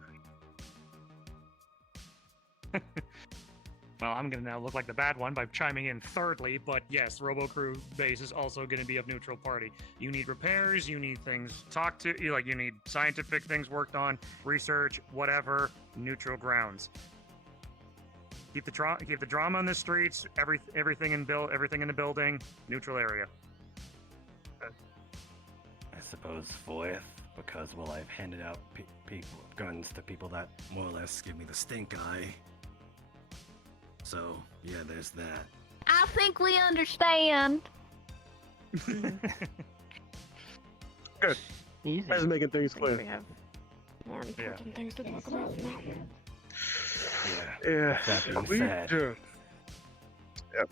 Well, I'm gonna now look like the bad one by chiming in thirdly, but yes, RoboCrew base is also gonna be of neutral party. You need repairs, you need things talked to, you need scientific things worked on, research, whatever, neutral grounds. Keep the drama on the streets, everything in the building, neutral area. I suppose fourth, because, well, I've handed out guns to people that more or less give me the stink eye. So, yeah, there's that. I think we understand. Good. Easy. That's making things clear. We have more important things to talk about now. Yeah, That being we said, do. Yep.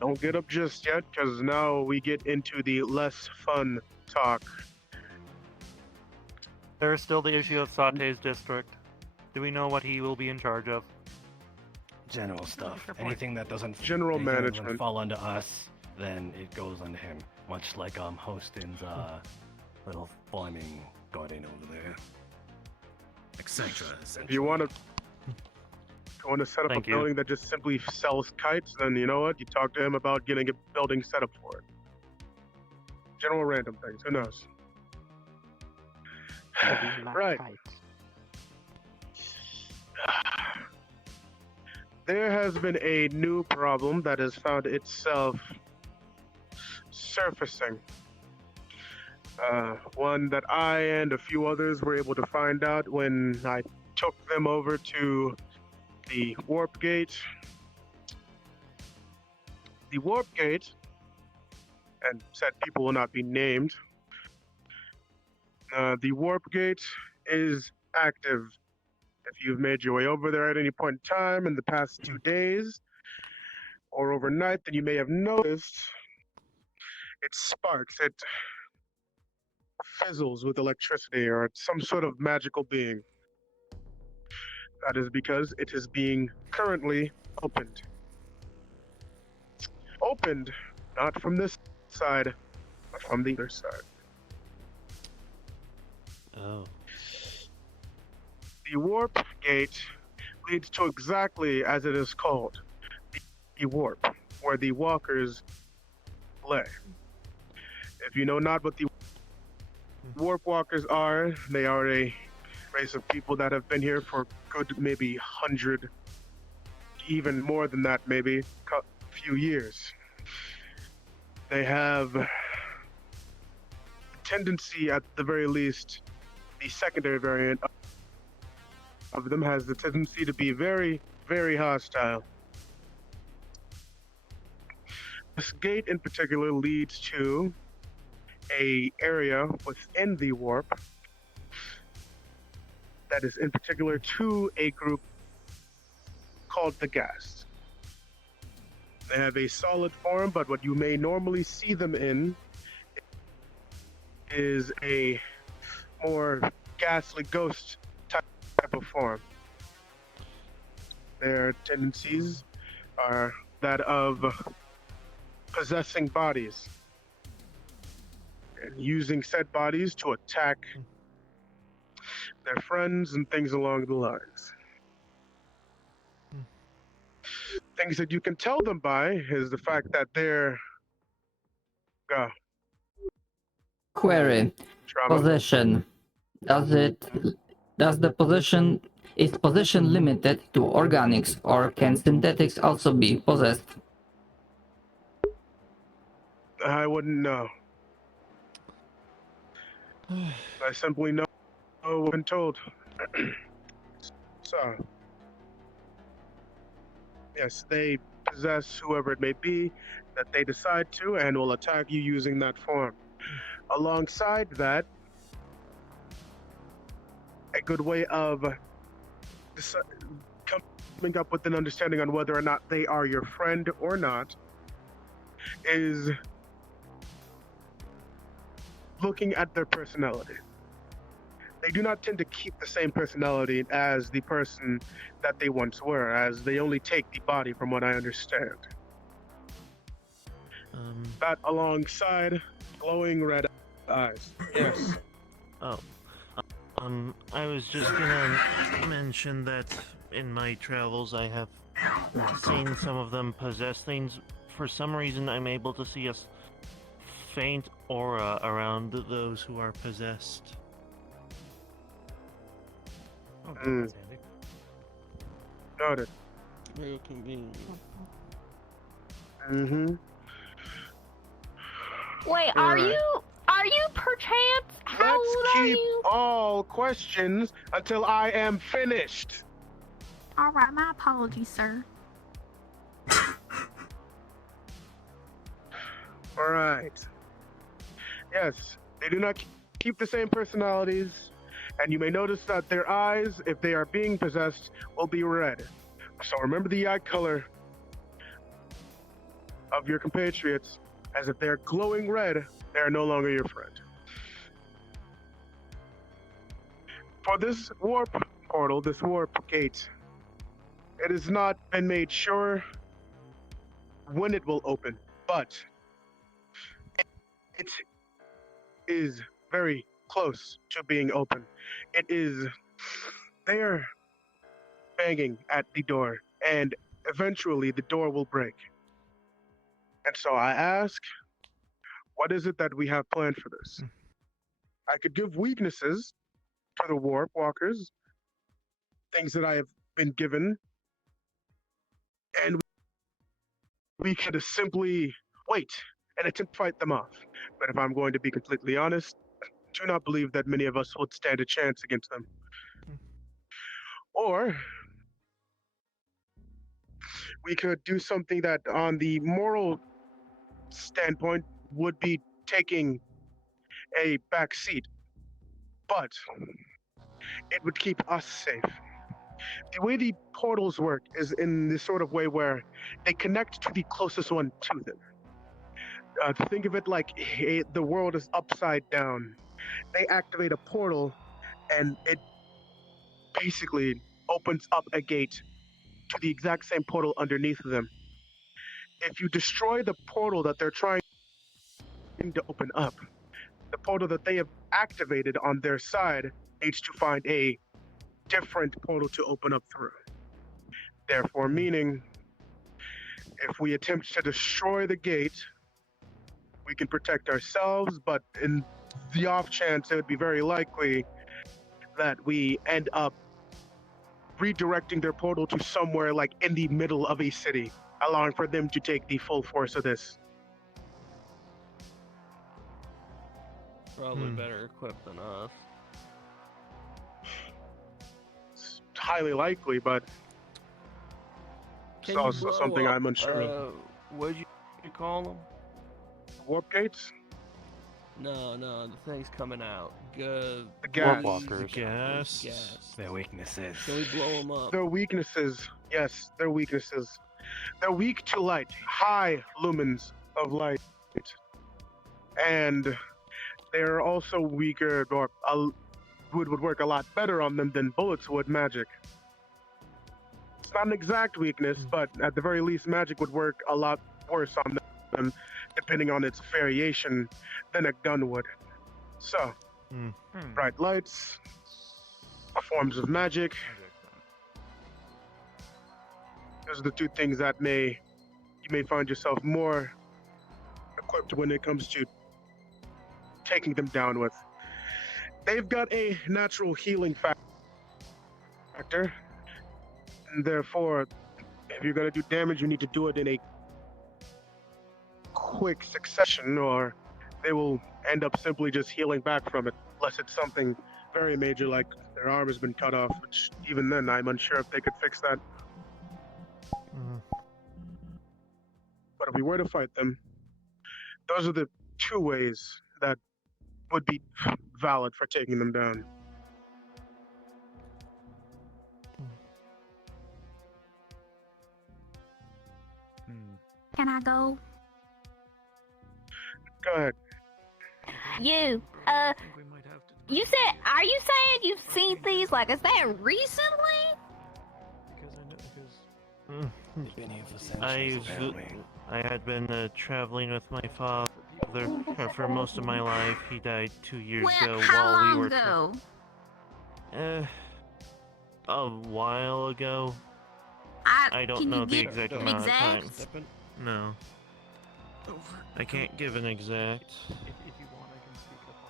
Don't get up just yet, because now we get into the less fun talk. There is still the issue of Satte's district. Do we know what he will be in charge of? general stuff. Anything that doesn't General anything that doesn't management. fall under us, then it goes under him. Much like Hostin's little farming garden over there, etc. If you want to set up Thank a you. building that just simply sells kites, then you know what? You talk to him about getting a building set up for it. General random things. Who knows? Right. There has been a new problem that has found itself surfacing. One that I and a few others were able to find out when I took them over to the warp gate. The warp gate, and said people will not be named. The warp gate is active. If you've made your way over there at any point in time in the past 2 days or overnight, then you may have noticed it sparks, it fizzles with electricity or some sort of magical being. That is because it is being currently opened. Opened, not from this side, but from the other side. Oh. The warp gate leads to exactly as it is called, the warp, where the walkers lay. If you know not what the warp walkers are, they are a race of people that have been here for good maybe 100, even more than that maybe, few years. They have a tendency, at the very least, the secondary variant of them has the tendency to be very, very hostile. This gate in particular leads to a area within the warp that is in particular to a group called the Gas. They have a solid form, but what you may normally see them in is a more ghastly ghost type of form. Their tendencies are that of possessing bodies and using said bodies to attack their friends and things along the lines. Things that you can tell them by is the fact that they're Query. Position. Is position limited to organics, or can synthetics also be possessed? I wouldn't know. I simply know what I've been told. So, yes, they possess whoever it may be that they decide to and will attack you using that form. Alongside that, a good way of coming up with an understanding on whether or not they are your friend or not is looking at their personality. They do not tend to keep the same personality as the person that they once were, as they only take the body, from what I understand. That alongside glowing red eyes. Yes. Oh. I was just gonna mention that in my travels I have seen some of them possess things. For some reason I'm able to see a faint aura around those who are possessed. Oh, Mm. that's handy. Noted. Real convenient. Mm-hmm. Wait, are you perchance? How Let's old are keep you? all questions until I am finished. All right, my apologies, sir. All right. Yes, they do not keep the same personalities, and you may notice that their eyes, if they are being possessed, will be red. So remember the eye color of your compatriots, as if they're glowing red, they are no longer your friend. For this warp portal, this warp gate, it has not been made sure when it will open, but it is very close to being open. It is there banging at the door, and eventually the door will break. And so I ask, what is it that we have planned for this? I could give weaknesses to the warp walkers, things that I have been given, and we could simply wait and attempt to fight them off. But if I'm going to be completely honest, I do not believe that many of us would stand a chance against them. Or we could do something that, on the moral standpoint, would be taking a back seat, but it would keep us safe. The way the portals work is in this sort of way where they connect to the closest one to them. Think of it like the world is upside down. They activate a portal, and it basically opens up a gate to the exact same portal underneath them. If you destroy the portal that they're trying to open up, the portal that they have activated on their side needs to find a different portal to open up through. Therefore, meaning, if we attempt to destroy the gate, we can protect ourselves, but in the off chance, it would be very likely that we end up redirecting their portal to somewhere like in the middle of a city, allowing for them to take the full force of this. Probably better equipped than us. It's highly likely, but it's Can you also blow something up, I'm unsure of. What'd you call them? Warp gates? No, the thing's coming out. Good. The gas. Walkers. Gas. Their weaknesses. Can we blow them up? Their weaknesses, yes, their weaknesses. They're weak to light, high lumens of light. And they're also weaker, or would work a lot better on them than bullets would magic. It's not an exact weakness, but at the very least, magic would work a lot worse on them, depending on its variation, than a gun would. So, bright lights, forms of magic. Those are the two things that you may find yourself more equipped when it comes to taking them down with. They've got a natural healing factor, and therefore, if you're going to do damage, you need to do it in a quick succession, or they will end up simply just healing back from it. unless it's something very major like their arm has been cut off, which even then I'm unsure if they could fix that. But if we were to fight them, those are the two ways that would be valid for taking them down. Can I go? Go ahead. You, you said, are you saying you've seen these, like, is that recently? I had been traveling with my father for most of my life. He died 2 years ago How while we long were. ago? A while ago. I don't can know you the get exact an amount of time. exact? No. I can't give an exact.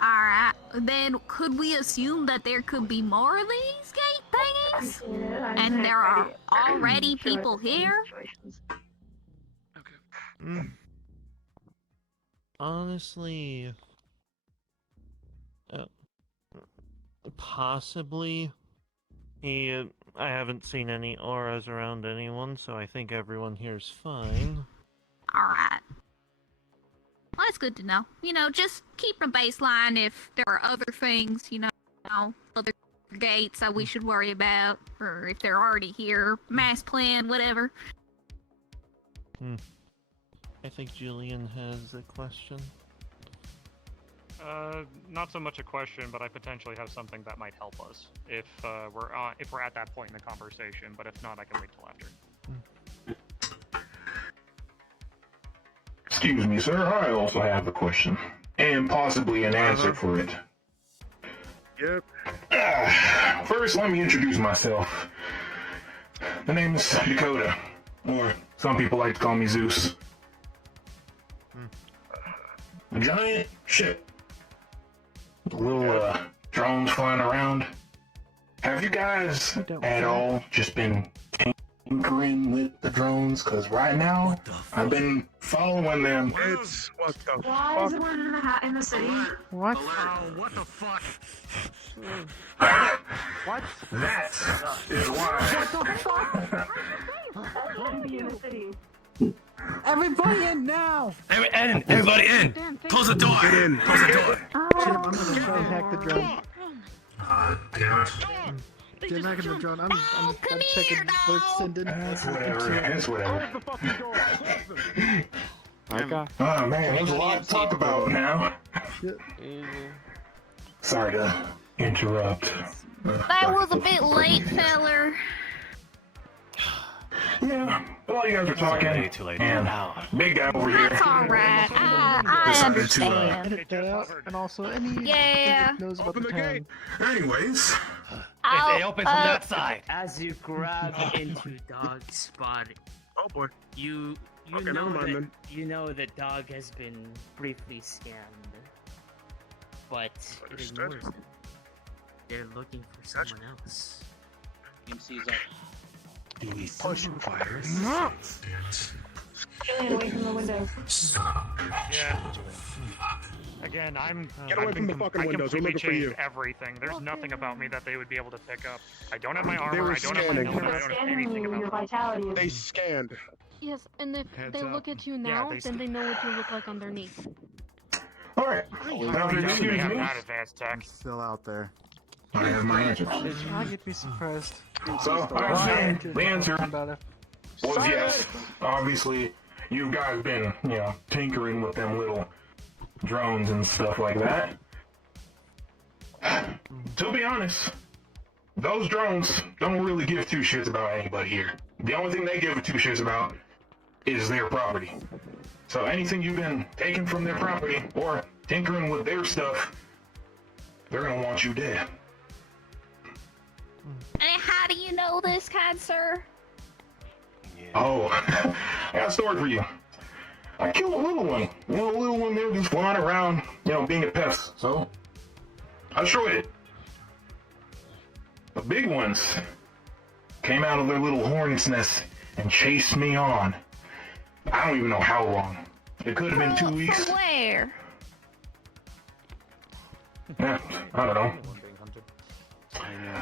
Alright, then could we assume that there could be more of these gate thingies? And there are already people here? Honestly, possibly. I haven't seen any auras around anyone, so I think everyone here's fine. Alright. Well, that's good to know. You know, just keep a baseline if there are other things, you know, other gates that we should worry about, or if they're already here, mass plan, whatever. I think Julian has a question. Not so much a question, but I potentially have something that might help us if we're at that point in the conversation. But if not, I can wait till after. Excuse me, sir. I also have a question, and possibly an answer for it. Yep. First, let me introduce myself. The name is Dakota, or some people like to call me Zeus. A giant ship. Little drones flying around. Have you guys at all just been tinkering with the drones? Because right now, I've been following them. It's what the Why is everyone in the hat in the city? What? What the fuck? What? That is why. Everybody in now! Everybody in! Close the door! Get in! Close the door! Jim, I'm gonna try and hack the drone. Damn it. Jim, hacking the drone. I'm checking what it's sending. It's whatever. It's whatever. Okay. Oh man, there's a lot to talk about now. Sorry to interrupt. That was a bit late, feller. Yeah, well, you guys are talking, Too late. and big guy over here. That's alright. I understand. Edit that out, and also any Yeah. that knows about the town. Anyways, They open from that side. As you grab into Dog's spot, Oh boy. you Okay, know never mind that then. you know that Dog has been briefly scammed, but it Understood. ignores them. They're looking for someone else. Do we push fires? Getting away from the windows. Yeah. Again, Get away from the fucking windows. We're completely looking for you. changed everything. There's nothing about me that they would be able to pick up. I don't have my They armor. were I don't have my scanning. helmet. I don't have anything Your about me. vitality They is... scanned. Yes, and if Heads they up. look at you Yeah, now, they then they know what you look like underneath. alright. Now, if you They excuse have me, that advanced tech. Still out there. I have my answer. They try to get me suppressed. So, I was saying, the answer About it. was yes. Obviously, you guys been, tinkering with them little drones and stuff like that. To be honest, those drones don't really give two shits about anybody here. The only thing they give two shits about is their property. So anything you've been taking from their property or tinkering with their stuff, they're gonna want you dead. And how do you know this, kind sir? Oh, I got a story for you. I killed a little one. A little one there just flying around, being a pest. So, I destroyed it. The big ones came out of their little hornet's nest and chased me on. I don't even know how long. It could have been 2 weeks. From where? Yeah, I don't know.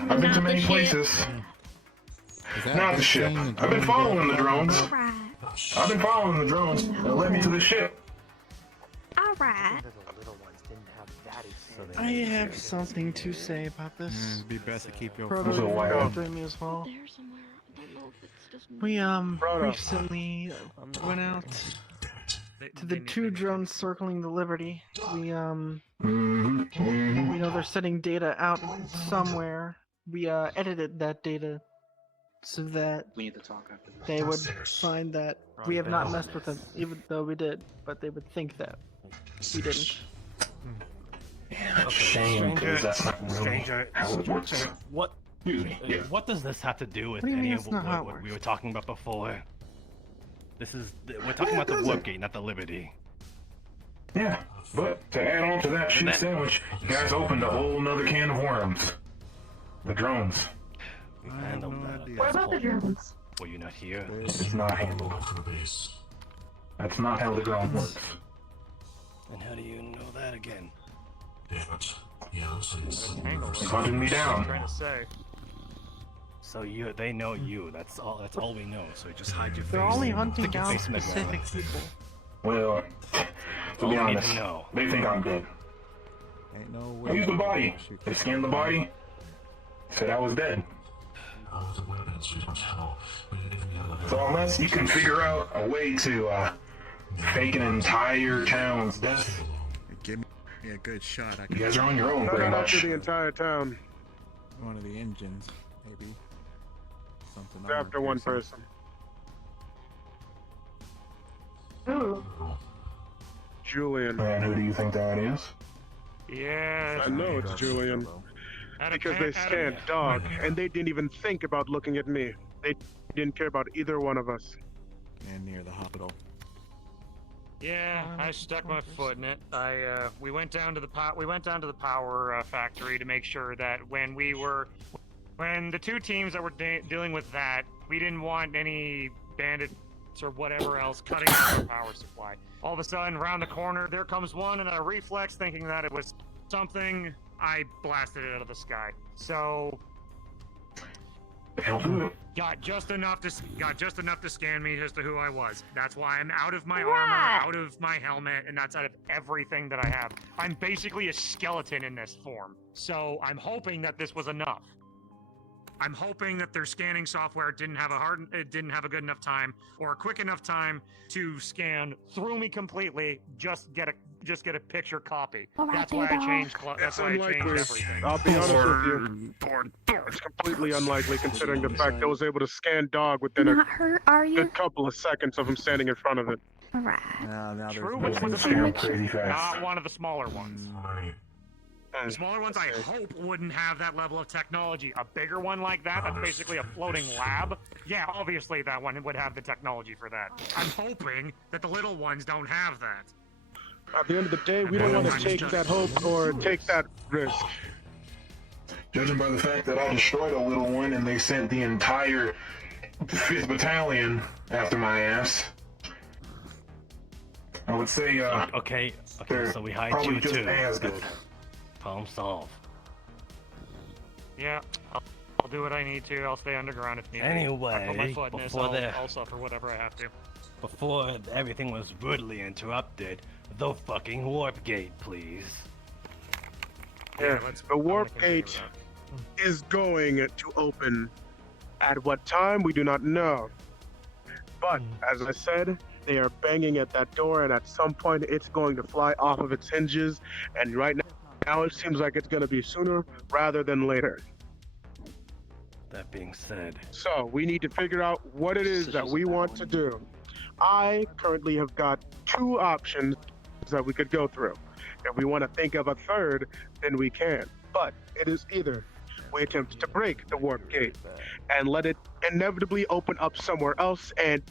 I've been to many places. Not the ship. I've been following the drones. I've been following the drones that led me to the ship. Alright. I have something to say about this. It'd be best to keep your Proto, phone. you're after me as well. We recently went out to the 2 drones circling the Liberty. We know they're sending data out somewhere. We edited that data so that We need to talk after this. they would find that we have not messed with them, even though we did, but they would think that we didn't. Yeah, that's a shame, because that's not really how it works. What? Excuse me. Yeah. What does this have to do with What do you mean any it's of not how it what we were talking about before? We're talking about the warp gate, not the Liberty. Yeah, but to add on to that shit sandwich, you guys opened a whole nother can of worms. The drones. We handled that. What about the drones? Were you not here? It's not handled. That's not how the drone works. And how do you know that again? It's hunting me down. Trying to say. So they know you. That's all we know. So just hide your face. They're only hunting Stick your down face in the specific ground. people. Well, to be All we need honest, to know. they think I'm dead. Ain't no I way. used the body. They scanned the body. Said I was dead. So unless you can figure out a way to fake an entire town's death, Give me a good shot. I you guys are on your own pretty much. the entire town. One of the engines, maybe. Something. It's after one person. Ooh. Julian. And who do you think that is? Yeah. I know it's Julian. Because they scanned Dog, and they didn't even think about looking at me. They didn't care about either one of us. And near the hospital. Yeah, I stuck my foot in it. We went down to the power factory to make sure that when the 2 teams that were dealing with that, we didn't want any bandits or whatever else cutting off the power supply. All of a sudden, around the corner, there comes one, and a reflex, thinking that it was something, I blasted it out of the sky. So got just enough to scan me as to who I was. That's why I'm out of my armor, out of my helmet, and that's out of everything that I have. I'm basically a skeleton in this form. So I'm hoping that this was enough. I'm hoping that their scanning software didn't have a good enough time or a quick enough time to scan through me completely. Just get a picture copy. That's why I changed. That's why I changed everything. I'll be honest with you. It's completely unlikely considering the fact I was able to scan Dog within Not hurt, are a you? good couple of seconds of him standing in front of it. Alright. Now True, there's which was a Scan crazy fast. not one of the smaller ones. The smaller ones, I hope, wouldn't have that level of technology. A bigger one like that, that's basically a floating lab. Yeah, obviously that one would have the technology for that. I'm hoping that the little ones don't have that. At the end of the day, we don't want to take that hope or take that risk. Judging by the fact that I destroyed a little one and they sent the entire 5th Battalion after my ass, I would say, Okay, they're so we hide probably you just too. as good. Problem solved. Yeah, I'll do what I need to. I'll stay underground if need be. Anyway, I'll put my foot in this. before I'll suffer whatever I have to. Before everything was rudely interrupted, the fucking warp gate, please. Yeah, the warp gate is going to open. At what time, we do not know. But, as I said, they are banging at that door, and at some point it's going to fly off of its hinges, and right now it seems like it's going to be sooner rather than later. That being said, So, we need to figure out what it is that we want to do. I currently have got 2 options that we could go through. If we want to think of a third, then we can. But it is either we attempt to break the warp gate and let it inevitably open up somewhere else and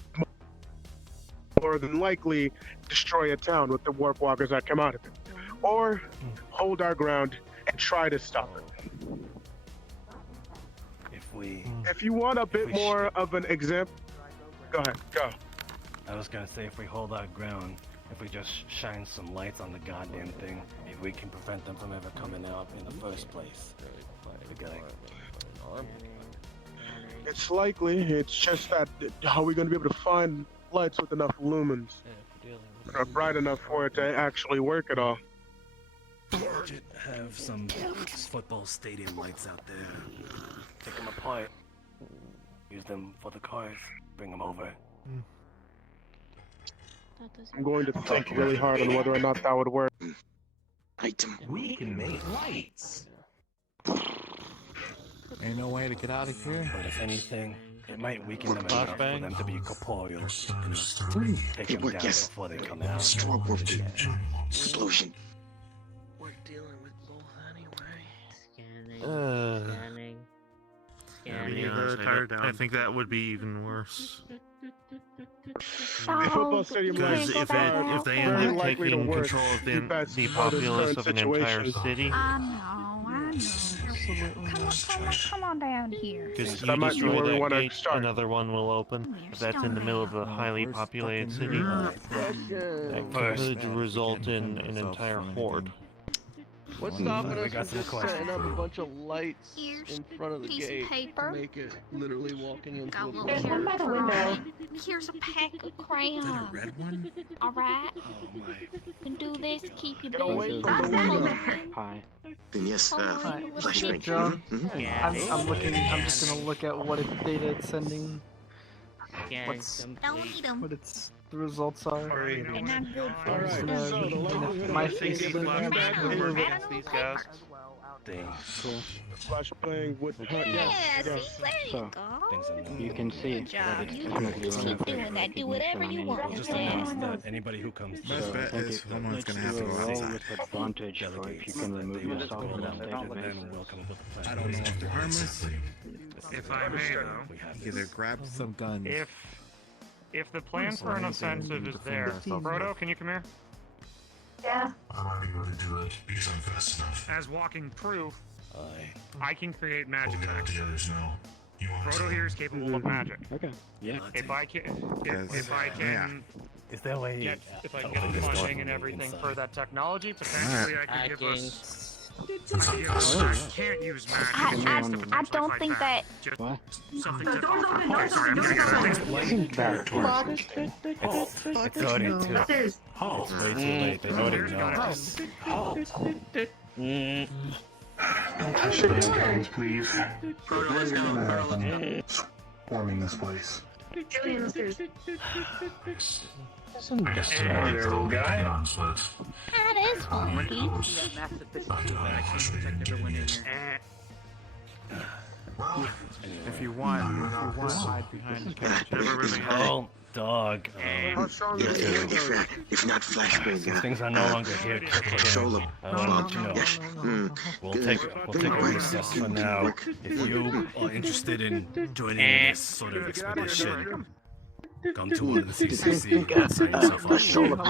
more than likely destroy a town with the warp walkers that come out of it, or hold our ground and try to stop it. If you want a bit more of an example, go ahead, go. I was gonna say if we hold our ground, if we just shine some lights on the goddamn thing, maybe we can prevent them from ever coming out in the first place. We gotta... It's likely. It's just that how are we going to be able to find lights with enough lumens that are bright enough for it to actually work at all? Have some football stadium lights out there. Take them apart. Use them for the cars. Bring them over. I'm going to think really hard on whether or not that would work. Item. We can make lights. Ain't no way to get out of here. But if anything, it might weaken them enough for them to be corporeal. Take them down before they come out. Strong explosion. We're dealing with both anyway. Scanning. I think that would be even worse. The football stadium Because if they end up taking control of the populace of an entire city, I know. Come on down here. because you destroy that gate, another one will open. If that's in the middle of a highly populated city, that could result in an entire horde. What's stopping us from just setting up a bunch of lights in front of the gate to make it literally walking into a There's one by the window. Here's a pack of crayons. Is that a red one? Alright? Oh my. You can do this, keep you Get away busy. from the window. Hi. Then yes, flashbang. Joe, I'm just gonna look at what data it's sending. What its the results are. They're not good for Alright, my face is in there. These guys. Cool. Flashbang would hurt. Yes. So, you can see that it's definitely one of the do whatever you want. Just announce that anybody who comes to Best bet is someone's gonna have to go roll outside. with advantage for if you can remove yourself from the database. I don't know if they're harmless. If I may, though, Either grab some guns. if the plan for an offensive is there, Frodo, can you come here? Yeah. I might be able to do it because I'm fast enough. As walking proof, I can create We'll magic get out attacks. together now. You want Frodo here is capable of magic. Okay. Yeah. If I can Is there a way? get the funding and everything for that technology, potentially I could give us. I can't use magic. I don't think that. Just What? something to offer. Sorry, I'm getting out of Isn't that It's already too. It's way too late. They already know. Don't touch the guns, please. Forming this place. Julian, upstairs. Hey there, little guy. That is funky. If you want, hide behind the couch. Oh, dog. If not flashbang, These things are no longer here. control them. I want you to know. We'll take a recess for now. If you are interested in joining this sort of expedition, come to one of the CCC and sign yourself up.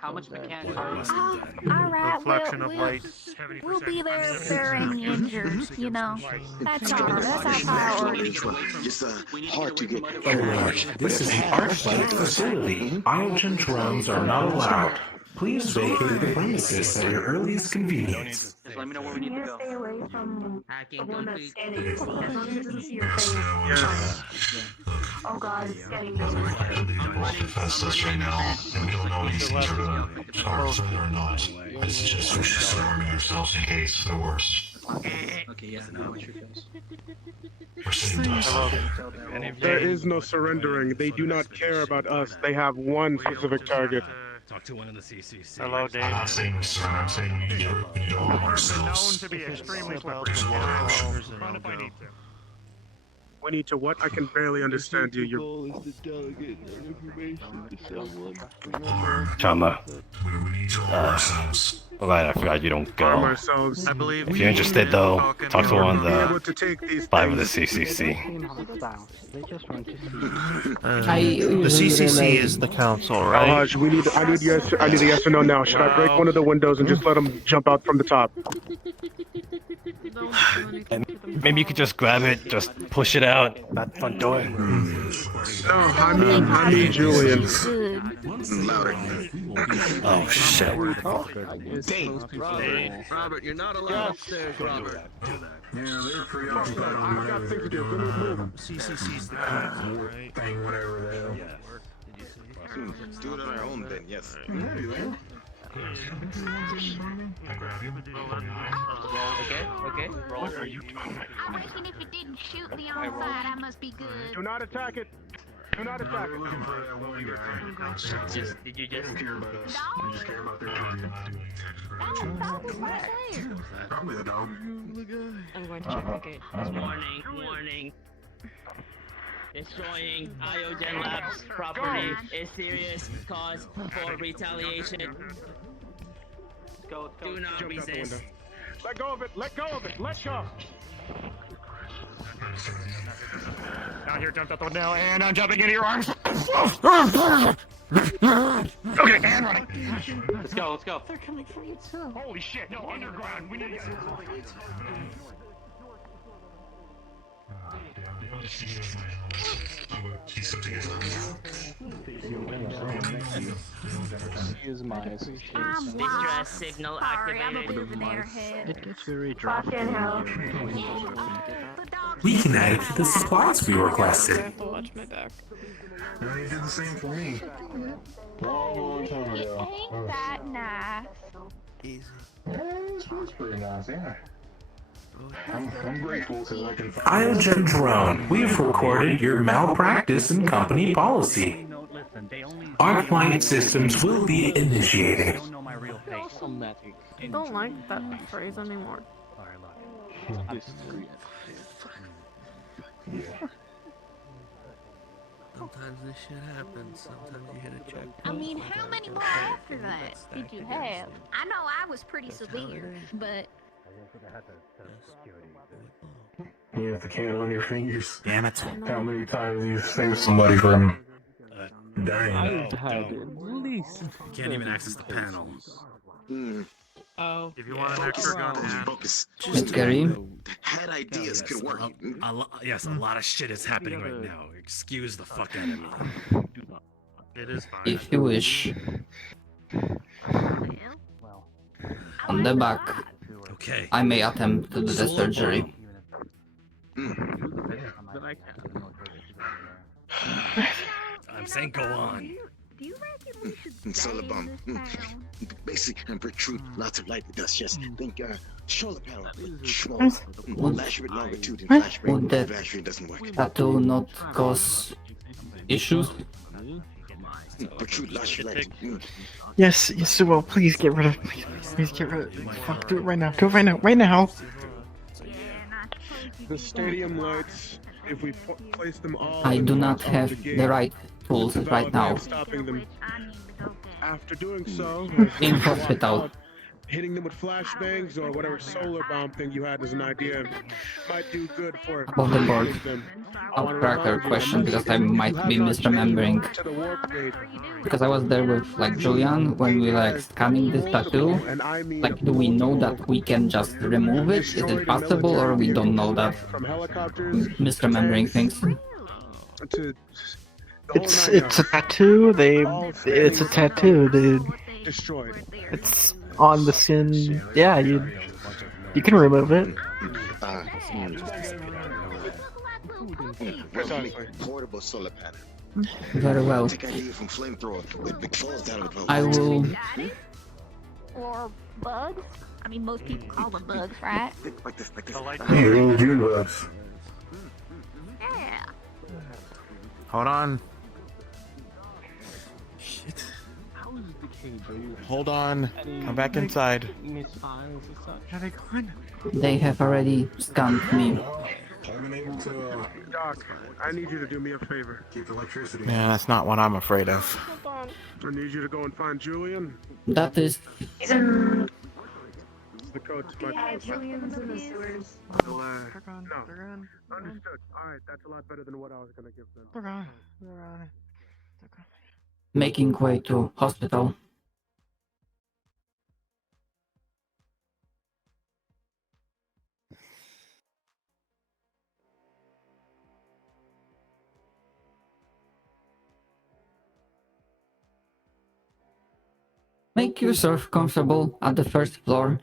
How much mechanical? Alright, Reflection of light. we'll be there if there are any injured, you know. That's our priority. Just hard to get. Alert, this is the ArcLight facility. Biogen drones are not allowed. Please vacate the premises at your earliest convenience. Just let me know where we need to go. Stay away from the one that's standing. As long as it doesn't see your face. Oh god, it's standing this way. That's us right now, and we don't know anything further or not. This is just disarming ourselves in case the worst. Okay, yeah, now it's your kills. We're sitting ducks. There is no surrendering. They do not care about us. They have one specific target. Talk to one of the CCC. Hello, Dave. I'm not saying we surrender, I'm saying we need to hold Known ourselves. to be extremely Well, slippery. well, Run if I need to. We need to what? I can barely understand you. The You're goal is to delegate that information to someone. Chama. We need to hold ourselves. Alright, I forgot you don't arm go. ourselves. I believe If you're interested though, talk to one of Be able the to take these 5 of the things. CCC. They just want to see. The CCC is the council, right? Raj, I need a yes or no now. Should I break one of the windows and just let them jump out from the top? The And maybe you could just grab it, just push it out that front door. No, I need Julian. Louder. Oh shit. Robert, you're not allowed upstairs, Robert. Yeah, they're preoccupied on whatever they're doing. CCC's the right? Thing, whatever the hell. Do it on our own then, yes. Okay, roll. What are you doing? I reckon if it didn't shoot me on side, I must be good. Do not attack it. Do not attack it. Looking for that one guy. Did you just? Don't care about us. We just care about their target. Probably the dog. I'm going to check the gate. Warning. Destroying Iogen Labs property is serious cause for retaliation. Do not Jump out the resist. window. Let go of it. Let go of it. Let go. Down here, jumped out the window, and I'm jumping into your arms. Okay, and running. Let's go. They're coming for you too. Holy shit, no, underground. We need to get. Distress signal activated. It gets very dry. We can add it to the supplies we requested. I have to watch my back. No, you did the same for me. Long time ago. Ain't that nice? Yeah, this was pretty nice, yeah. I'm grateful because I can find Iogen Drone, we've recorded your malpractice and company policy. Our client systems will be initiated. I don't like that phrase anymore. Sometimes this shit happens. Sometimes you hit a check. I mean, how many more after that did you have? I know I was pretty severe, but You have the can on your fingers. Damn it. How many times you saved somebody from dying? I've had at least. Can't even access the panel. Oh. If you want an extra gun, Focus. Gary? Had ideas could work. Yes, a lot of shit is happening right now. Excuse the fuck out of me. it is fine. If you wish. On the back, Okay. I may attempt to do the surgery. I'm saying go on. do you reckon we should Solar stay bomb. in this town? Basic and protrude lots of light dust. Yes. Think solar panel. Lash with longitude and flashbang. Would that Flashbang doesn't work. tattoo not cause issues? Protrude lash light. Yes, it will. Please get rid of it. Please get rid of it. Fuck, do it right now. Do it right now. Right now. The stadium lights, if we place them all I in do the not front of have the the gate, right tools it's a right valid way now. of stopping them. After doing so, In hospital. hitting them with flashbangs or whatever solar bomb thing you had as an idea might do good for Above the board. them. Abstractor question because I might be misremembering. To the warp gate. Because I was there with like Julian when we like scanning this tattoo. Like, do we know that we can just remove it? Is it possible, or we don't know that? From helicopters Misremembering things. to It's a tattoo. It's a tattoo, dude. destroyed. It's on the skin. Yeah, you can remove it. Portable solar panel. Very well. Take idea from flamethrower. It falls down the I will. Or bugs? I mean, most people call them bugs, right? Like this. Hey, little June bugs. Yeah. Hold on. Shit. Hold on. Come back inside. They have already scanned me. I've been able to Doc, I need you to do me a favor. keep the electricity. Yeah, that's not what I'm afraid of. I need you to go and find Julian. That is. It's the code to my Julian's in the sewers. no. Understood. Alright, that's a lot better than what I was gonna give them. Making way to hospital. Make yourself comfortable at the first floor.